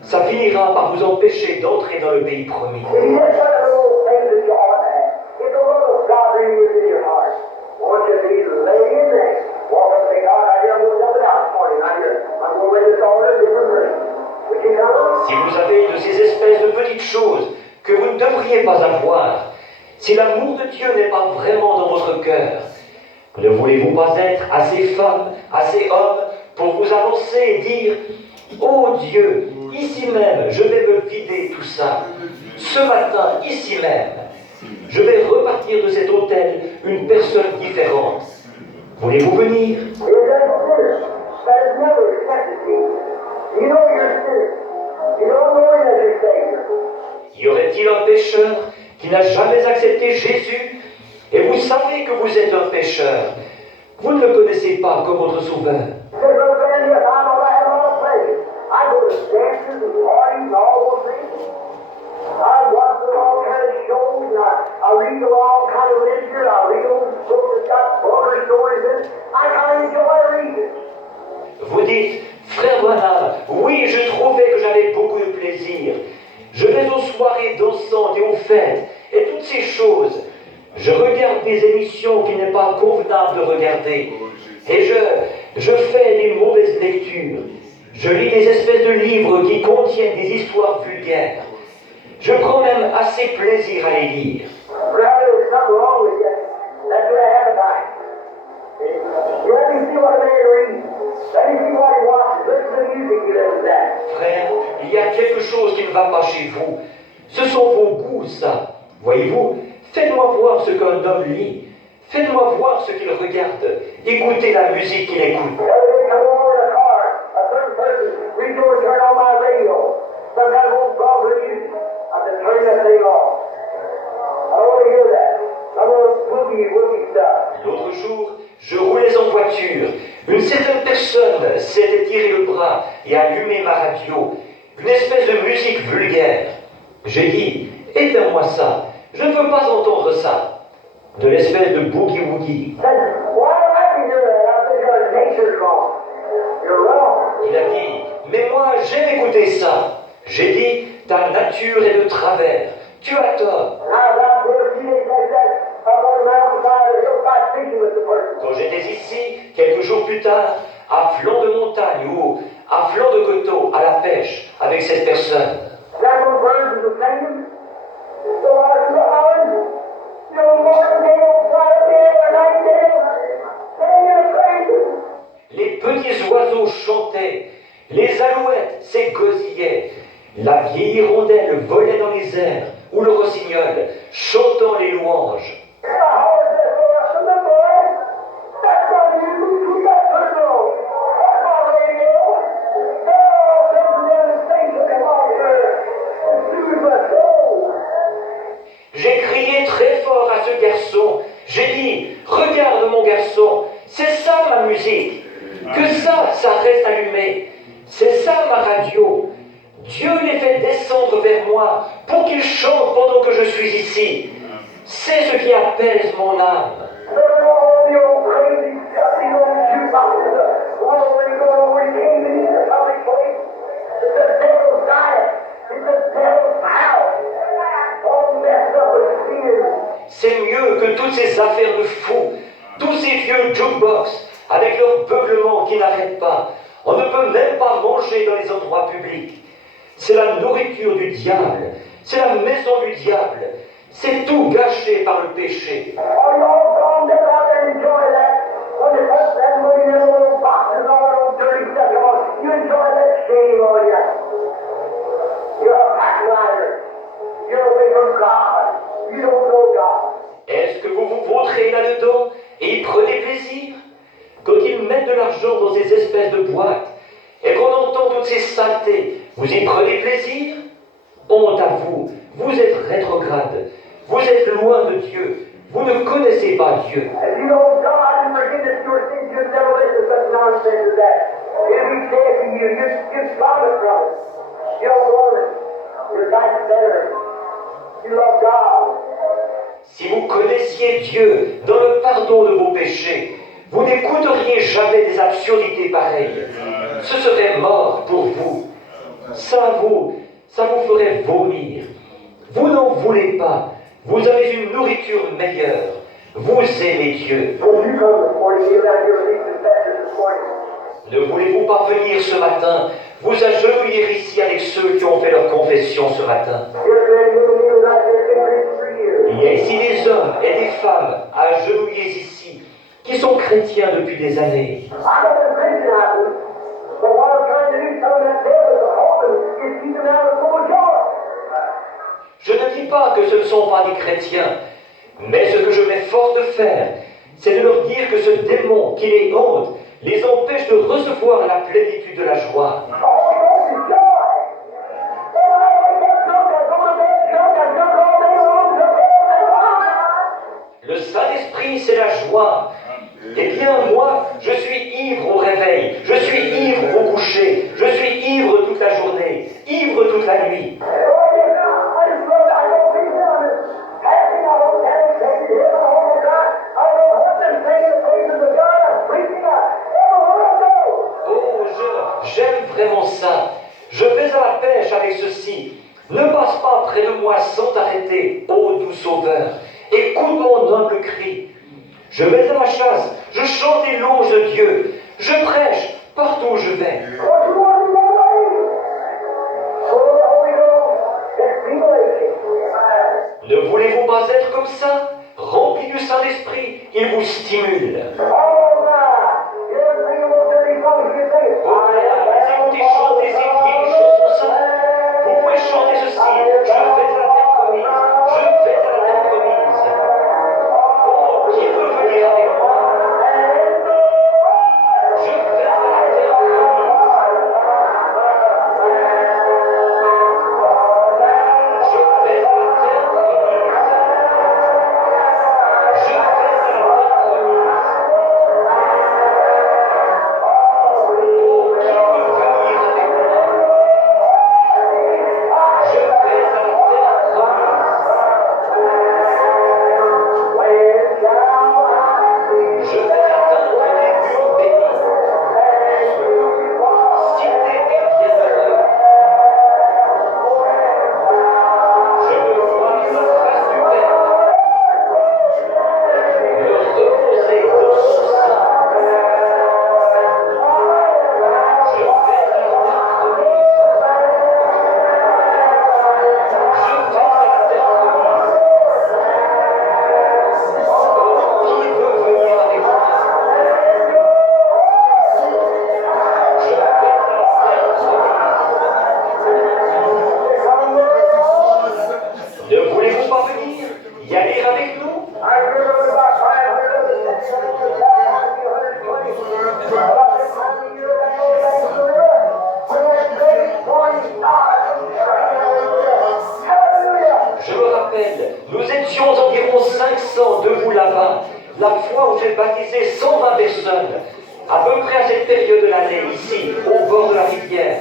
Ça finira par vous empêcher d'entrer dans le pays promis. If you just got a little thing that you ought to have, it's a little God in your heart. Won't you be laid in there? Walk up and say, God, I hear I'm going to dump it out this morning. I hear I'm going to lay this altar in different room. Would you come? Si vous avez de ces espèces de petites choses que vous ne devriez pas avoir, si l'amour de Dieu n'est pas vraiment dans votre cœur, ne voulez-vous pas être assez femme, assez homme pour vous avancer et dire « Oh Dieu, ici même, je vais me vider tout ça. Ce matin, ici même, je vais repartir de cet hôtel une personne différente. Voulez-vous venir ?» Is that sinner that has never accepted Jesus? You know you're a sinner. You don't know him as your Savior. Y aurait-il un pécheur qui n'a jamais accepté Jésus et vous savez que vous êtes un pécheur? Vous ne le connaissez pas comme votre sauveur. Say, Brother Van, yes, I know I have a lot of pleasure. I go to dances and parties and all those things. I watch all kind of shows and I I read all kind of literature. I read old books that got brother stories in it. I kind of enjoy reading. Vous dites, frère Branham, oui, je trouvais que j'avais beaucoup de plaisir. Je vais aux soirées dansantes et aux fêtes, et toutes ces choses. Je regarde des émissions qu'il n'est pas convenable de regarder. Et je fais des mauvaises lectures. Je lis des espèces de livres qui contiennent des histoires vulgaires. Je prends même assez plaisir à les lire. Brother, there's something wrong with you. That's your appetite. You let me see what a man reads. Let me see what he watches. Listen to the music he listens at. Frère, il y a quelque chose qui ne va pas chez vous. Ce sont vos goûts, ça. Voyez-vous, faites-moi voir ce qu'un homme lit. Faites-moi voir ce qu'il regarde. Écoutez la musique qu'il écoute. The other day, come over in a car, a certain person reached over and turned on my radio. Some kind of old problem music. I said, turn that thing off. I don't want to hear that. I'm going to boogie stuff. L'autre jour, je roulais en voiture. Une certaine personne s'était tiré le bras et allumé ma radio. Une espèce de musique vulgaire. J'ai dit, éteins-moi ça. Je ne veux pas entendre ça. De l'espèce de boogie-woogie. He said, why do I hear that? I said, your nature's wrong. You're wrong. Il a dit, mais moi j'aime écouter ça. J'ai dit, ta nature est de travers. Tu as tort. And I was out there a few days like that, up on the mountainside or hillside fishing with the person. Quand j'étais ici, quelques jours plus tard, à flanc de montagne ou à flanc de coteau, à la pêche, avec cette personne. Several birds were singing. The larks were howling. The old martingale, whitetail, or nightingale, singing and praising. Les petits oiseaux chantaient, les alouettes s'égosillaient, la vieille hirondelle volait dans les airs, ou le rossignol, chantant les louanges. The horse said, "Oh, that's the boy. That's not you. That's her girl. That's my radio. Oh, there's the other thing that come out there. It soothes my soul." J'ai crié très fort à ce garçon, j'ai dit, regarde mon garçon, c'est ça ma musique, que ça reste allumé, c'est ça ma radio. Dieu les fait descendre vers moi pour qu'ils chantent pendant que je suis ici. C'est ce qui apaise mon âme. Remember all the old crazy stuff, the old jukeboxes, the one where you go where you can't even eat in a public place. It's the devil's diet. It's the devil's house. All messed up with sin. C'est mieux que toutes ces affaires de fous, tous ces vieux jukebox avec leurs beuglements qui n'arrêtent pas. On ne peut même pas manger dans les endroits publics. C'est la nourriture du diable, c'est la maison du diable. C'est tout gâché par le péché. Are you all gone there out there and enjoy that? When they put that money in them little boxes and all that old dirty stuff, come on, you enjoy that shame, all you. You're a backslider. You're away from God. You don't know God. Est-ce que vous vous vautrez là-dedans et y prenez plaisir? Quand ils mettent de l'argent dans ces espèces de boîtes et qu'on entend toutes ces saletés, vous y prenez plaisir? Honte à vous, vous êtes rétrograde, vous êtes loin de Dieu, vous ne connaissez pas Dieu. If you know God and forgiveness of your sins, you'd never listen to such nonsense as that. It'll be said to you, you'd vomit from it. You don't want it. You're like better. You love God. Si vous connaissiez Dieu dans le pardon de vos péchés, vous n'écouteriez jamais des absurdités pareilles. Ce serait mort pour vous. Ça vous ferait vomir. Vous n'en voulez pas. Vous avez une nourriture meilleure. Vous aimez Dieu. When you come this morning, you're out here with these confessors this morning. Ne voulez-vous pas venir ce matin, vous agenouiller ici avec ceux qui ont fait leur confession ce matin? You're men and women out there been Christians for years. Il y a ici des hommes et des femmes agenouillés ici, qui sont chrétiens depuis des années. I don't want to Christianize them, but what I'm trying to do, some of that devil is hoping is keep them out of full joy. Je ne dis pas que ce ne sont pas des chrétiens, mais ce que je m'efforce de faire, c'est de leur dire que ce démon qui les hante les empêche de recevoir la plénitude de la joie. The Holy Ghost is joy. When I wake up drunk, I go to bed drunk, I drunk all day long, drunk all day long. Le Saint-Esprit, c'est la joie. Eh bien, moi, je suis ivre au réveil, je suis ivre au coucher, je suis ivre toute la journée, ivre toute la nuit. I just love, I don't think I'm passing, I don't la pêche avec ceci. Ne passe pas près de moi sans t'arrêter, ô doux sauveur. Écoute mon humble cri. Je vais à la chasse, je chante les louanges de Dieu. Je prêche partout où je vais. Ne voulez-vous pas être comme ça, rempli du Saint-Esprit, il vous stimule. Écoutez chanter ces vieilles chansons saintes. Vous pouvez chanter ceci. Je vais à la terre promise. Je vais à la terre promise. Oh, qui veut venir avec moi? Je vais à la terre promise. Je vais à la terre promise. Je vais à la terre promise. Oh, qui veut venir avec moi? Je vais à la terre promise. Je vais atteindre les murs bénis. Cité des bienheureux. Je me vois la face du Père. Me reposer dans son sein. Je vais à la terre promise. Je vais à la terre promise. Oh, qui veut venir avec moi? Je vais à la terre promise. Ne voulez-vous pas venir y aller avec nous? Je me rappelle, nous étions environ 500 debout là-bas, la fois où j'ai baptisé 120 personnes, à peu près à cette période de l'année, ici, au bord de la rivière,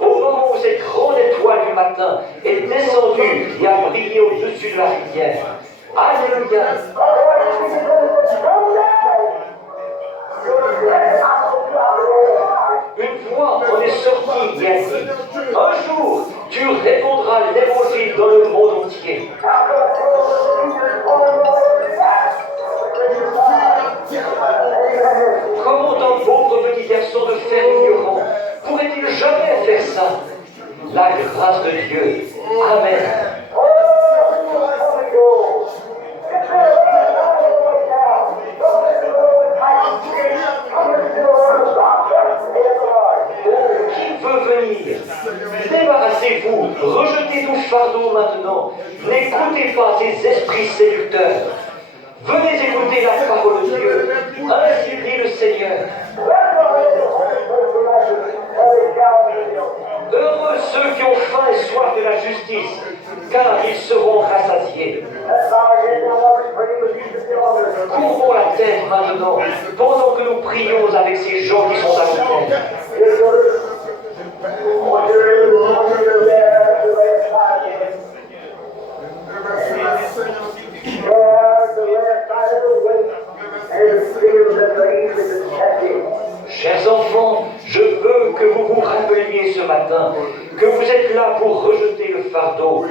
au moment où cette grande étoile du matin est descendue et a brillé au-dessus de la rivière. Alléluia! Une fois, on est sorti et a dit, un jour, tu répondras l'évangile dans le monde entier. Comment un pauvre petit garçon de ferme ignorant pourrait-il jamais faire ça? La grâce de Dieu. Amen. Oh, qui veut venir? Débarrassez-vous, rejetez tout fardeau maintenant. N'écoutez pas ces esprits séducteurs. Venez écouter la parole de Dieu. Ainsi dit le Seigneur. Heureux ceux qui ont faim et soif de la justice, car ils seront rassasiés. Courbons la tête maintenant, pendant que nous prions avec ces gens qui sont à l'autel. Chers enfants, je veux que vous vous rappeliez ce matin que vous êtes là pour rejeter le fardeau.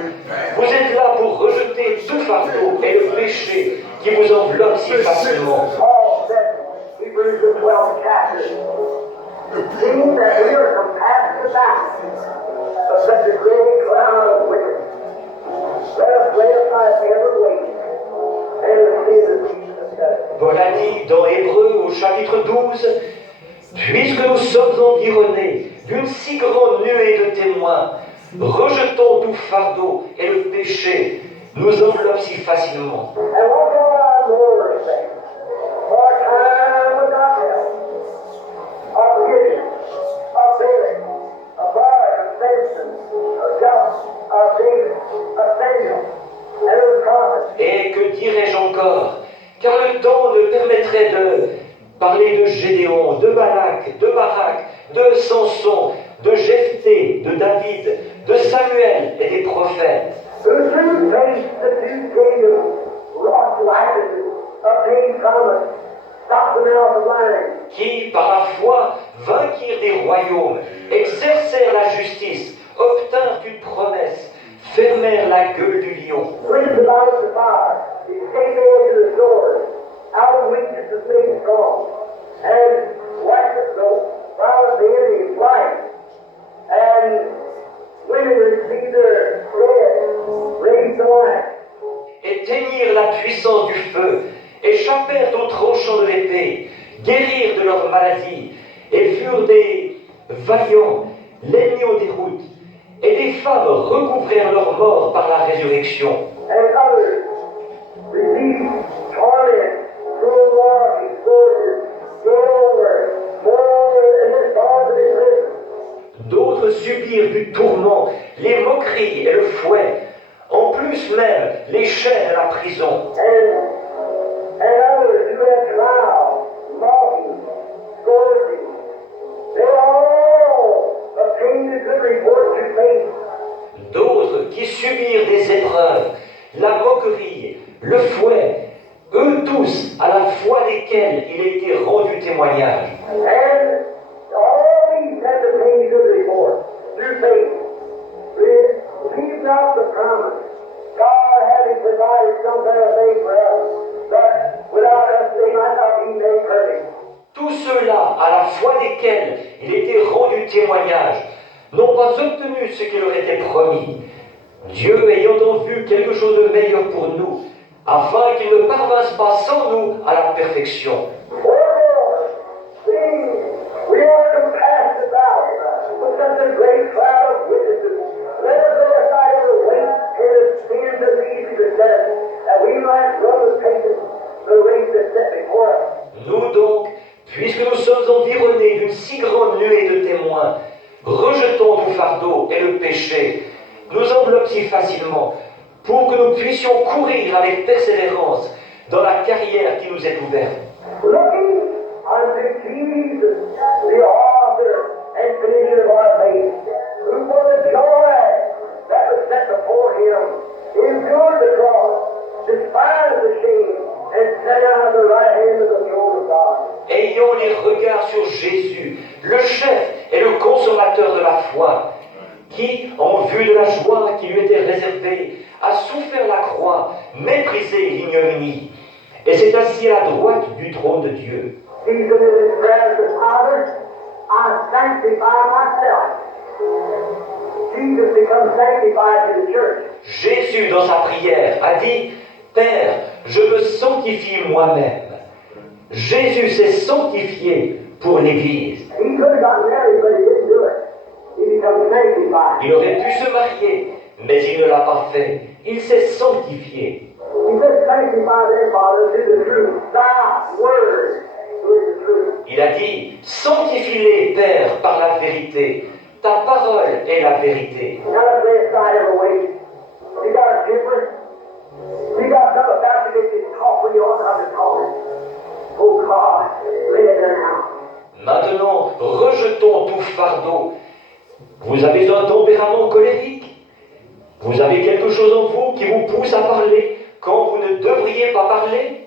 Vous êtes là pour rejeter tout fardeau et le péché qui vous enveloppe si facilement. Paul a dit dans Hébreux au chapitre 12, « Puisque nous sommes environnés d'une si grande nuée de témoins, rejetons tout fardeau et le péché nous enveloppe si facilement. » Et que dirais-je encore? Car le temps ne permettrait de parler de Gédéon, de Balak, de Barak, de Samson, de Jephthé, de David, de Samuel et des prophètes. Qui, par la foi, vainquirent des royaumes, exercèrent la justice, obtinrent une promesse, fermèrent la gueule du lion. Pleased about the fire, escaped the edge of the sword, out of weakness is made strong, and watched it go, while the enemy is light, and women receive their bread, raised the light. Éteignirent la puissance du feu, échappèrent au tranchant de l'épée, guérirent de leur maladie, et furent des vaillants, l'ennemi aux déroutes, et des femmes recouvrèrent leur mort par la résurrection. And others received torment, cruel walking, scourges, over, more, and this all in prison. D'autres subirent du tourment, les moqueries et le fouet, en plus même les chaînes de la prison. And others who had trial, mocking, scourging, they all obtained a good report through faith. D'autres qui subirent des épreuves, la moquerie, le fouet, eux tous à la foi desquels il a été rendu témoignage. And all these had obtained a good report through faith. Receive not the promise. God having provided some better thing for us, but without us they might not be made perfect. Tous ceux-là, à la foi desquels il était rendu témoignage, n'ont pas obtenu ce qui leur était promis. Dieu ayant en vue quelque chose de meilleur pour nous, afin qu'ils ne parvinssent pas sans nous à la perfection. Wherefore, seeing we are compassed about with such a great cloud of witnesses, let us lay aside every weight and the sins that easily beset us, that we might run with patience the race that's set before us. Nous donc, puisque nous sommes environnés d'une si grande nuée de témoins, rejetons tout fardeau et le péché, nous enveloppe si facilement, pour que nous puissions courir avec persévérance dans la carrière qui nous est ouverte. Looking unto Jesus, the author and finisher of our faith, who for the joy that was set before him endured the cross, despised the shame, and sat down at the right hand of the throne of God. Ayons les regards sur Jésus, le chef et le consommateur de la foi, qui, en vue de la joie qui lui était réservée, a souffert la croix, méprisé l'ignominie, et s'est assis à la droite du trône de Dieu. Jesus in his prayer said, Father, I sanctify myself. Jesus becomes sanctified to the church. Jésus, dans sa prière, a dit, Père, je me sanctifie moi-même. Jésus s'est sanctifié pour l'Église. He could have gotten married, but he didn't do it. He becomes sanctified. Il aurait pu se marier, mais il ne l'a pas fait. Il s'est sanctifié. He said, sanctify them, Father, to the truth. Thy word is the truth. Il a dit, sanctifie-les, Père, par la vérité. Ta parole est la vérité. Now let's lay aside every weight. You got a temper? You got something about you that you talk when you ought not to talk. Oh God, lay it there now. Maintenant, rejetons tout fardeau. Vous avez un tempérament colérique. Vous avez quelque chose en vous qui vous pousse à parler quand vous ne devriez pas parler.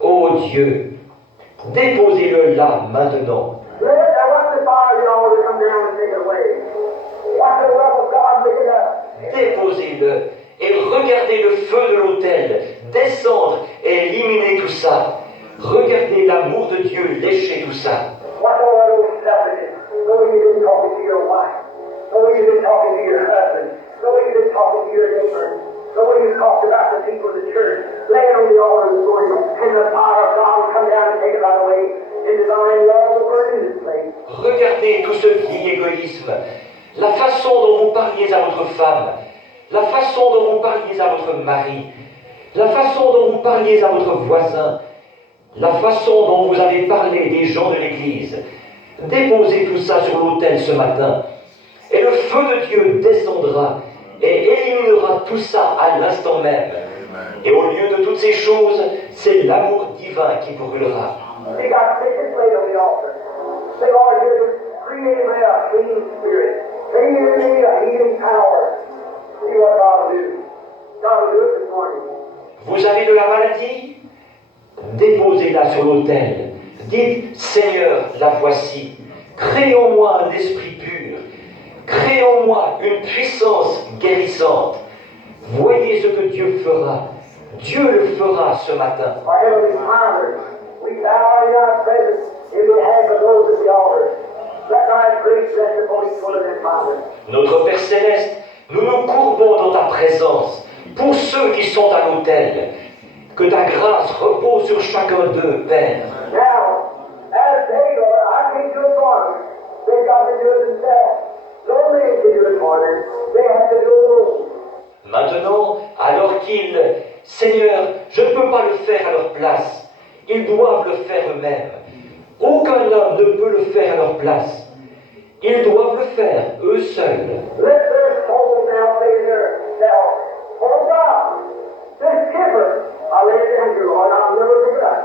Oh Dieu, déposez-le là maintenant. Let the fire you always come down and take it away. Watch the love of God make it up. Déposez-le et regardez le feu de l'autel descendre et éliminer tout ça. Regardez l'amour de Dieu lécher tout ça. Watch all that old selfishness. Knowing you've been talking to your wife. Knowing you've been talking to your husband. Knowing you've been talking to your neighbor. Knowing you've talked about the people of the church. Laying on the altar this morning. And the power of God will come down and take it right away. And divine love will burn in this place. Regardez tout ce vieil égoïsme. La façon dont vous parliez à votre femme. La façon dont vous parliez à votre mari. La façon dont vous parliez à votre voisin. La façon dont vous avez parlé des gens de l'Église. Déposez tout ça sur l'autel ce matin. Et le feu de Dieu descendra et éliminera tout ça à l'instant même. Et au lieu de toutes ces choses, c'est l'amour divin qui brûlera. You got sick and laid on the altar. Say, Lord, Jesus, create in me a clean spirit. Create in me a healing power. See what God will do. God will do it this morning. Vous avez de la maladie? Déposez-la sur l'autel. Dites, Seigneur, la voici. Crée en moi un esprit pur. Crée en moi une puissance guérissante. Voyez ce que Dieu fera. Dieu le fera ce matin. Our Heavenly Father, we bow in our presence in behalf of those at the altar. Let thy grace rest upon each one of them, Father. Notre Père Céleste, nous nous courbons dans ta présence pour ceux qui sont à l'autel. Que ta grâce repose sur chacun d'eux, Père. Now, as they go, I can't do it for them. They've got to do it themselves. No man can do it for them. They have to do it alone. Maintenant, alors qu'ils, Seigneur, je ne peux pas le faire à leur place. Ils doivent le faire eux-mêmes. Aucun homme ne peut le faire à leur place. Ils doivent le faire eux seuls. Let their soul now say to themselves, oh God, this giver, I'll lay it down here, Lord, I'll never pick it up.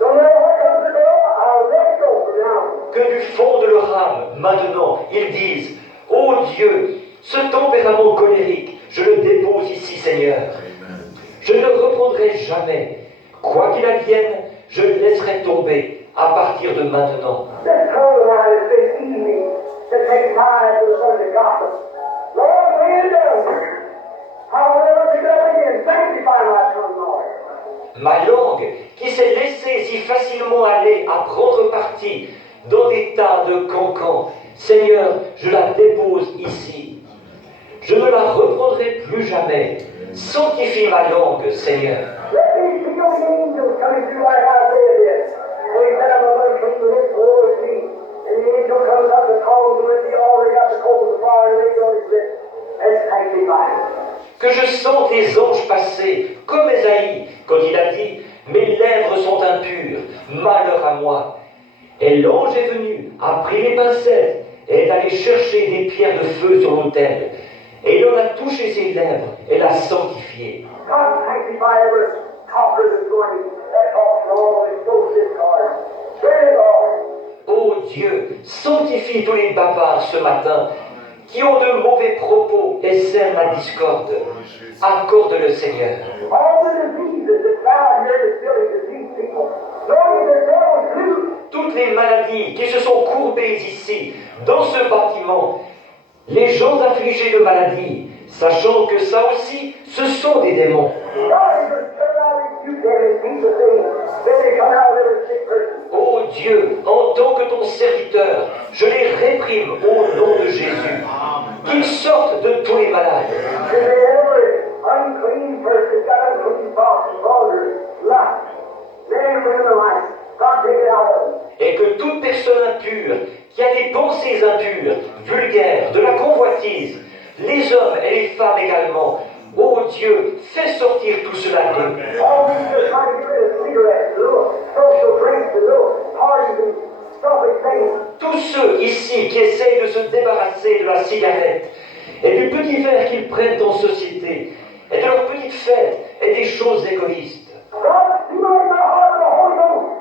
No matter what comes to go, I'll let it go from now. Que du fond de leur âme, maintenant, ils disent, ô Dieu, ce tempérament colérique, je le dépose ici, Seigneur. Je ne le reprendrai jamais. Quoi qu'il advienne, je le laisserai tomber à partir de maintenant. This tongue of mine has been easy to take time to the Sunday gossip. Lord, lay it down here. I'll never pick it up again. Sanctify my tongue, Lord. Ma langue, qui s'est laissée si facilement aller à prendre parti dans des tas de cancans, Seigneur, je la dépose ici. Je ne la reprendrai plus jamais. Sanctifie ma langue, Seigneur. Let me see your angels coming through like Isaiah did. So he said, I'm going to clean the lips of Lord's feet. And the angel comes up and calls him, and he already got the coals of fire and laid on his lips and sanctify him. Que je sente les anges passer, comme Ésaïe, quand il a dit « Mes lèvres sont impures, malheur à moi ». Et l'ange est venu, a pris les pincettes, et est allé chercher des pierres de feu sur l'autel. Et il en a touché ses lèvres, et l'a sanctifié. God sanctify every talker this morning that talks wrong and goes discard. Pray, Lord. Ô Dieu, sanctifie tous les bavards ce matin, qui ont de mauvais propos et sèment la discorde. Accorde-le, Seigneur. All the diseases that found here in this village of these people, knowing the devil's loose. Toutes les maladies qui se sont courbées ici, dans ce bâtiment, les gens affligés de maladies, sachant que ça aussi, ce sont des démons. God is going to turn out and rebuke them in Jesus' name. Then they come out of every sick person. Ô Dieu, en tant que ton serviteur, je les réprime au nom de Jésus. Qu'ils sortent de tous les malades. And every unclean person got unclean thoughts, vulgar, lust, men, women alike. God take it out of them. Et que toute personne impure, qui a des pensées impures, vulgaires, de la convoitise, les hommes et les femmes également, ô Dieu, fais sortir tout cela d'eux. All these are trying to get rid of cigarettes, little social drinks, and little parties and selfish things. Tous ceux ici qui essayent de se débarrasser de la cigarette et du petit verre qu'ils prennent en société, et de leurs petites fêtes et des choses égoïstes. God, stimulate my heart with the Holy Ghost.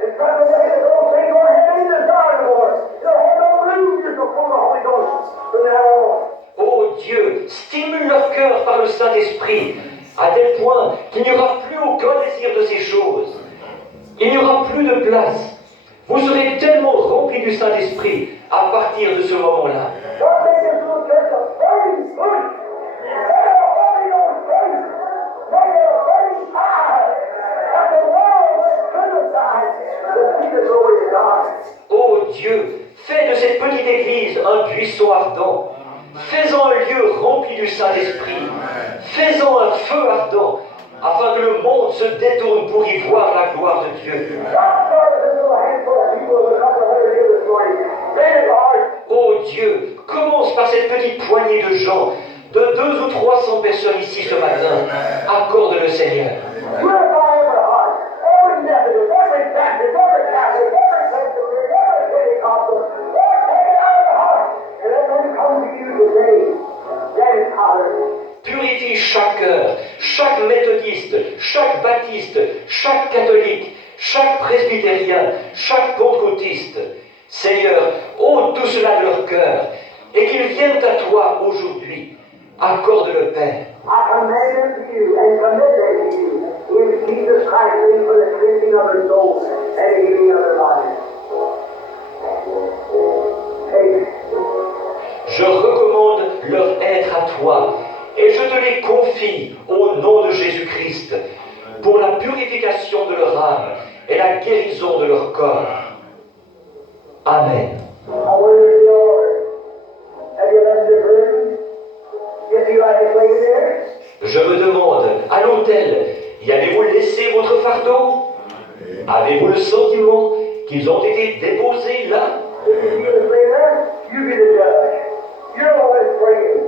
In such a way that those things won't have any desire anymore. They'll have no room just before the Holy Ghost from now on. Ô Dieu, stimule leur cœur par le Saint-Esprit, à tel point qu'il n'y aura plus aucun désir de ces choses. Il n'y aura plus de place. Vous serez tellement remplis du Saint-Esprit à partir de ce moment-là. God, make this little church a burning bush. Make it a Holy Ghost place. Make it a burning fire. That the world will criticize to see the glory of God. Ô Dieu, fais de cette petite église un buisson ardent. Fais-en un lieu rempli du Saint-Esprit. Fais-en un feu ardent, afin que le monde se détourne pour y voir la gloire de Dieu. God started this little handful of people with a couple of hundred here this morning. Pray it, Lord. Ô Dieu, commence par cette petite poignée de gens, de 200 ou 300 personnes ici ce matin. Accorde-le, Seigneur. Purify every heart. Every Methodist, every Baptist, every Catholic, every Presbyterian, every Pentecostal. Lord, take it out of the heart. And let them come to you today. That is tolerant. Purifie chaque cœur, chaque méthodiste, chaque baptiste, chaque catholique, chaque presbytérien, chaque pentecôtiste. Seigneur, ôte tout cela de leur cœur et qu'ils viennent à toi aujourd'hui. Accorde le Père. I command them to you and commit them to you in Jesus Christ's name for the cleansing of their souls and the healing of their bodies. Take it. Je recommande leur être à toi et je te les confie au nom de Jésus-Christ pour la purification de leur âme et la guérison de leur corps. Amen. Now, where is the altar? Have you left your burden? You feel like it's laying there? Je me demande, à l'autel, y avez-vous laissé votre fardeau? Avez-vous le sentiment qu'ils ont été déposés là? If you feel it's laying there, you be the judge. You're the one that's praying.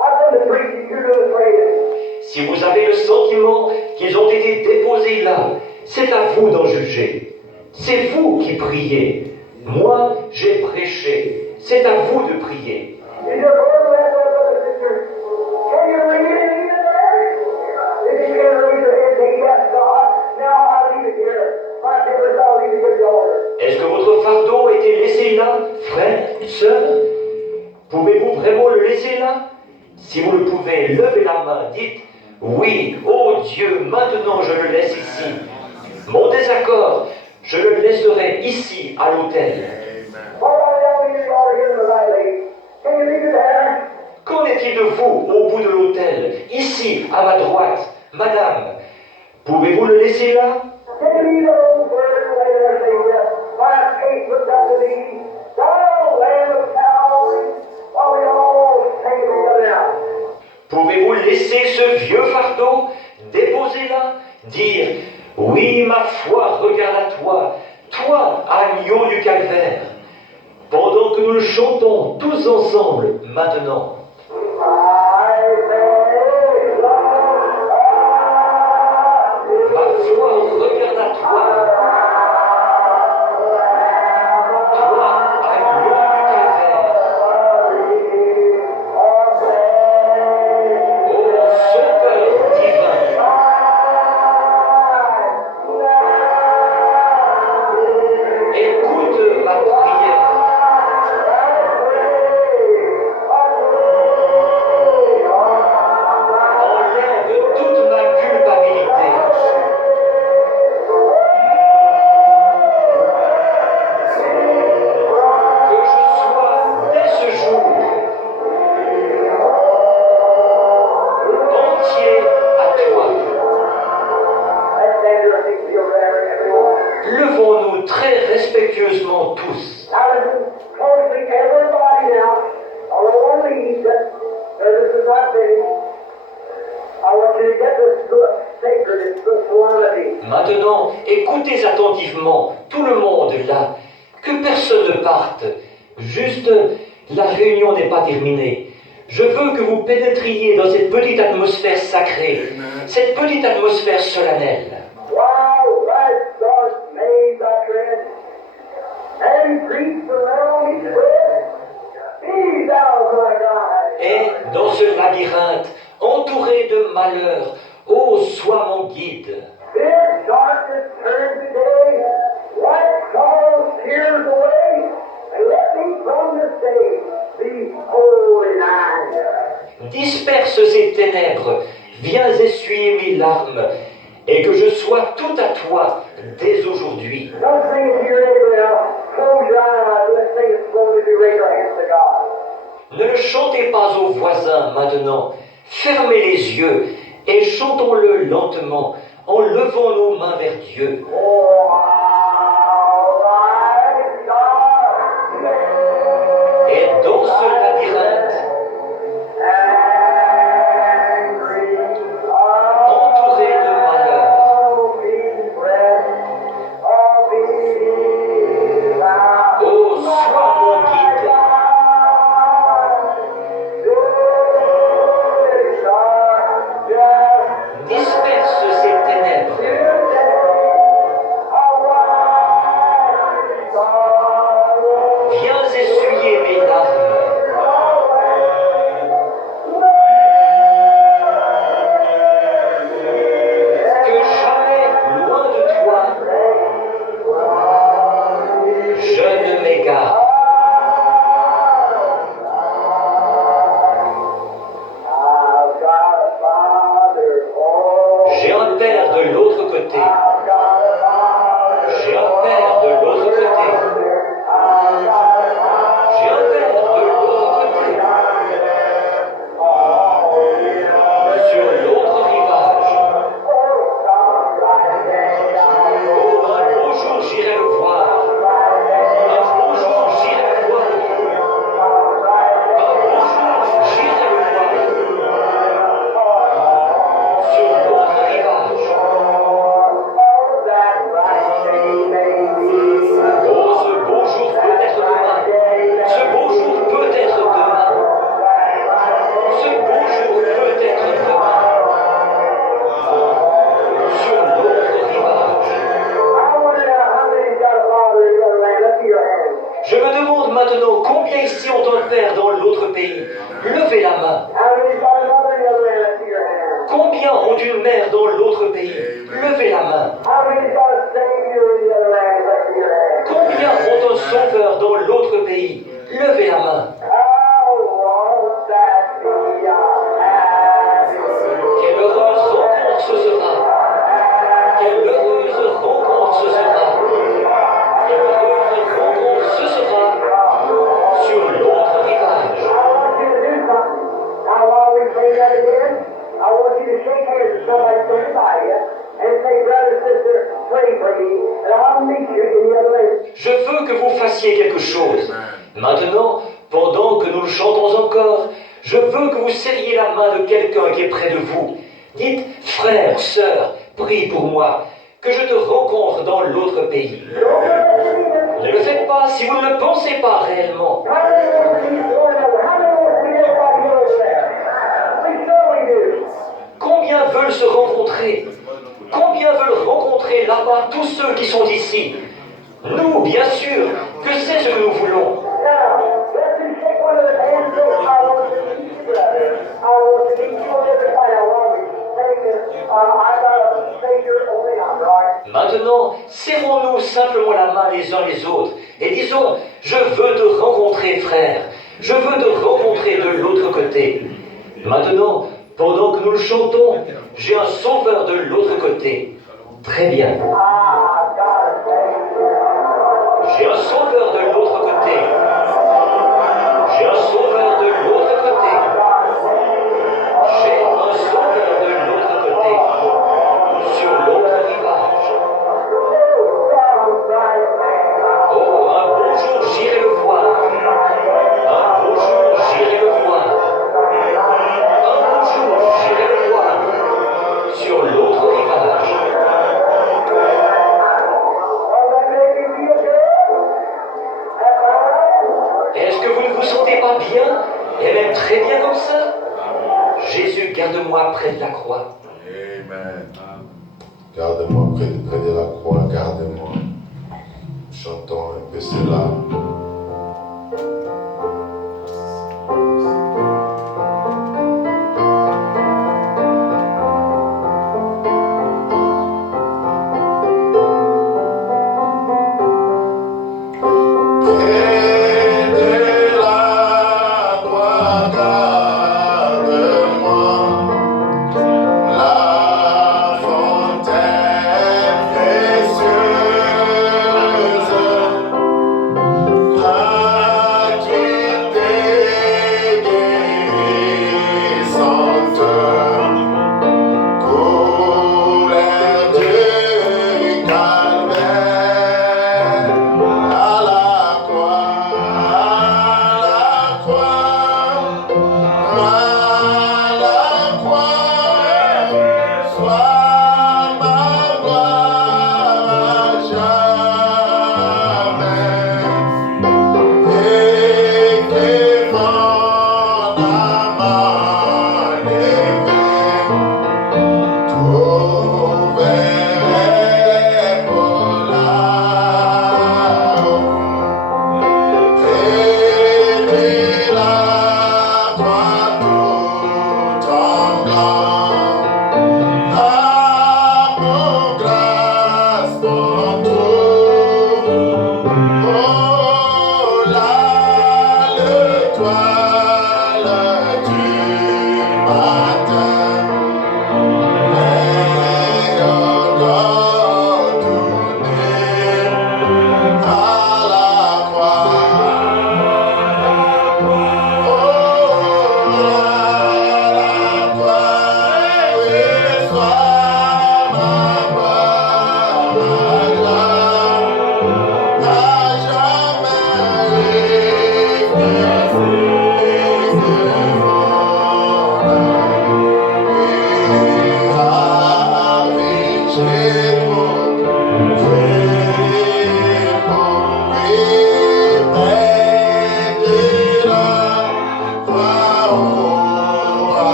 I've done the preaching, you're doing the praying. Si vous avez le sentiment qu'ils ont été déposés là, c'est à vous d'en juger. C'est vous qui priez. Moi, j'ai prêché. C'est à vous de prier. Is your burden left, brother and sister? Can you read it even there? If you can't raise your hand, say, yes, God. Now I'll leave it here. My papers, I'll leave it here at the altar. Est-ce que votre fardeau a été laissé là, frère, sœur? Pouvez-vous vraiment le laisser là? Si vous le pouvez, levez la main, dites « Oui, ô Dieu, maintenant je le laisse ici. Mon désaccord, je le laisserai ici, à l'autel. » What about down here at the altar here in the right leg? Can you leave it there? Qu'en est-il de vous, au bout de l'autel, ici, à ma droite? Madame, pouvez-vous le laisser là? Can you leave the old burden lay there and say, yes, my faith looked unto thee, thou Lamb of Calvary, while we all sing together now. Pouvez-vous laisser ce vieux fardeau déposé là, dire « Oui, ma foi regarde à toi, toi, agneau du calvaire », pendant que nous le chantons tous ensemble maintenant. I say, Lord, Ma foi regarde à toi, toi, agneau du calvaire, ô Sauveur divin. Écoute ma prière. Enlève toute ma culpabilité. Que je sois dès ce jour entier à toi. Let's stand to our feet for your reverend, everyone. Levons-nous très respectueusement tous. Now listen closely, everybody now. Although one leaves, this is not finished. I want you to get this sacred and solemnity. Maintenant, écoutez attentivement, tout le monde là, que personne ne parte. Juste, la réunion n'est pas terminée. Je veux que vous pénétriez dans cette petite atmosphère sacrée, cette petite atmosphère solennelle. While life's dark maze I tread, and grief around me spread, be thou my guide. Et dans ce labyrinthe, entouré de malheurs, ô sois mon guide. This darkness turn to day, light sorrow tears away, and let me from this day be wholly thine. Disperse ces ténèbres, viens essuyer mes larmes, et que je sois tout à toi dès aujourd'hui. Don't sing it to your neighbor now. Close your eyes. Let's sing it slowly as we raise our hands to God. Ne le chantez pas aux voisins maintenant. Fermez les yeux et chantons-le lentement en levant nos mains vers Dieu. Oh, how life's dark maze, Et dans ce labyrinthe, and grief entouré de malheurs, around me spread, oh, be thou ô sois mon guide. Disperse ces ténèbres. Viens essuyer mes larmes. levez la main. How many's got a mother in the other land? Let's see your hand. Combien ont une mère dans l'autre pays? Levez la main. How many's got a Savior in the other land? Let's see your hand. Combien ont un sauveur dans l'autre pays? Levez la main. How won't that be a happy Quelle heureuse rencontre ce sera. Quelle heureuse rencontre ce sera. Quelle heureuse rencontre ce sera sur l'autre rivage. I want you to do something. Now, while we say that again, I want you to shake hands with somebody standing by you and say, brother, sister, pray for me, and I'll meet you in the other place. Je veux que vous fassiez quelque chose. Maintenant, pendant que nous le chantons encore, je veux que vous serriez la main de quelqu'un qui est près de vous. Dites, frère, sœur, prie pour moi, que je te rencontre dans l'autre pays. Don't let it be Ne le faites pas si vous ne le pensez pas réellement. How many want to see one another? How many want to see everybody here over there? We surely do. Combien veulent se rencontrer? Combien veulent rencontrer là-bas tous ceux qui sont ici? Nous, bien sûr, que c'est ce que nous voulons. Now, let's just shake one another's hands. So I want to meet you, brother. I want to meet you on every side. I want to say, I got a Savior only now, right? Maintenant, serrons-nous simplement la main les uns les autres et disons, je veux te rencontrer, frère. Je veux te rencontrer de l'autre côté. Maintenant, pendant que nous le chantons, j'ai un sauveur de l'autre côté. Très bien. Ah, God, J'ai un sauveur de l'autre côté. J'ai un sauveur de l'autre côté. J'ai un sauveur de l'autre côté. Sur l'autre rivage. Oh, un beau jour j'irai le voir. Un beau jour j'irai le voir. Un beau jour j'irai le voir. Sur l'autre rivage. Est-ce que vous ne vous sentez pas bien, et même très bien comme ça? Jésus, garde-moi près de la croix. Amen. Garde-moi près de la croix, garde-moi. Chantons un peu cela. Précieuse,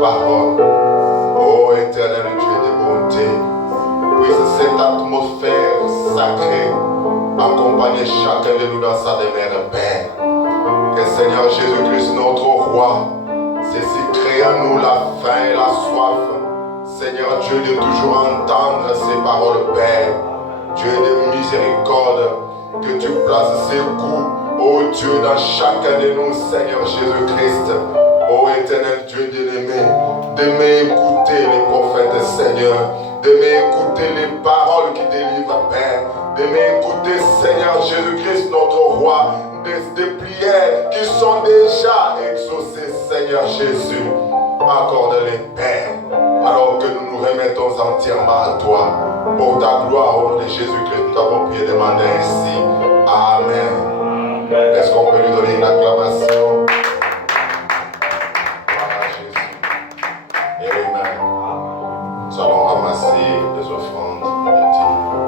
parole. Ô éternel Dieu de bonté, puisse cette atmosphère sacrée accompagner chacun de nous dans sa demeure, Père. Que Seigneur Jésus-Christ, notre roi, ceci crée en nous la faim et la soif. Seigneur Dieu, de toujours entendre ces paroles, Père. Dieu de miséricorde, que tu places ces coups, ô Dieu, dans chacun de nous, Seigneur Jésus-Christ. Ô éternel Dieu bien-aimé, d'aimer écouter les prophètes, Seigneur, d'aimer écouter les paroles qui délivrent, Père, d'aimer écouter, Seigneur Jésus-Christ, notre roi, des prières qui sont déjà exaucées, Seigneur Jésus. Accorde-les, Père, alors que nous nous remettons entièrement à toi. Pour ta gloire, au nom de Jésus-Christ, nous t'avons prié, demandé ainsi. Amen. Est-ce qu'on peut lui donner une acclamation? Voilà Jésus. Amen. Nous allons ramasser les offrandes de Dieu.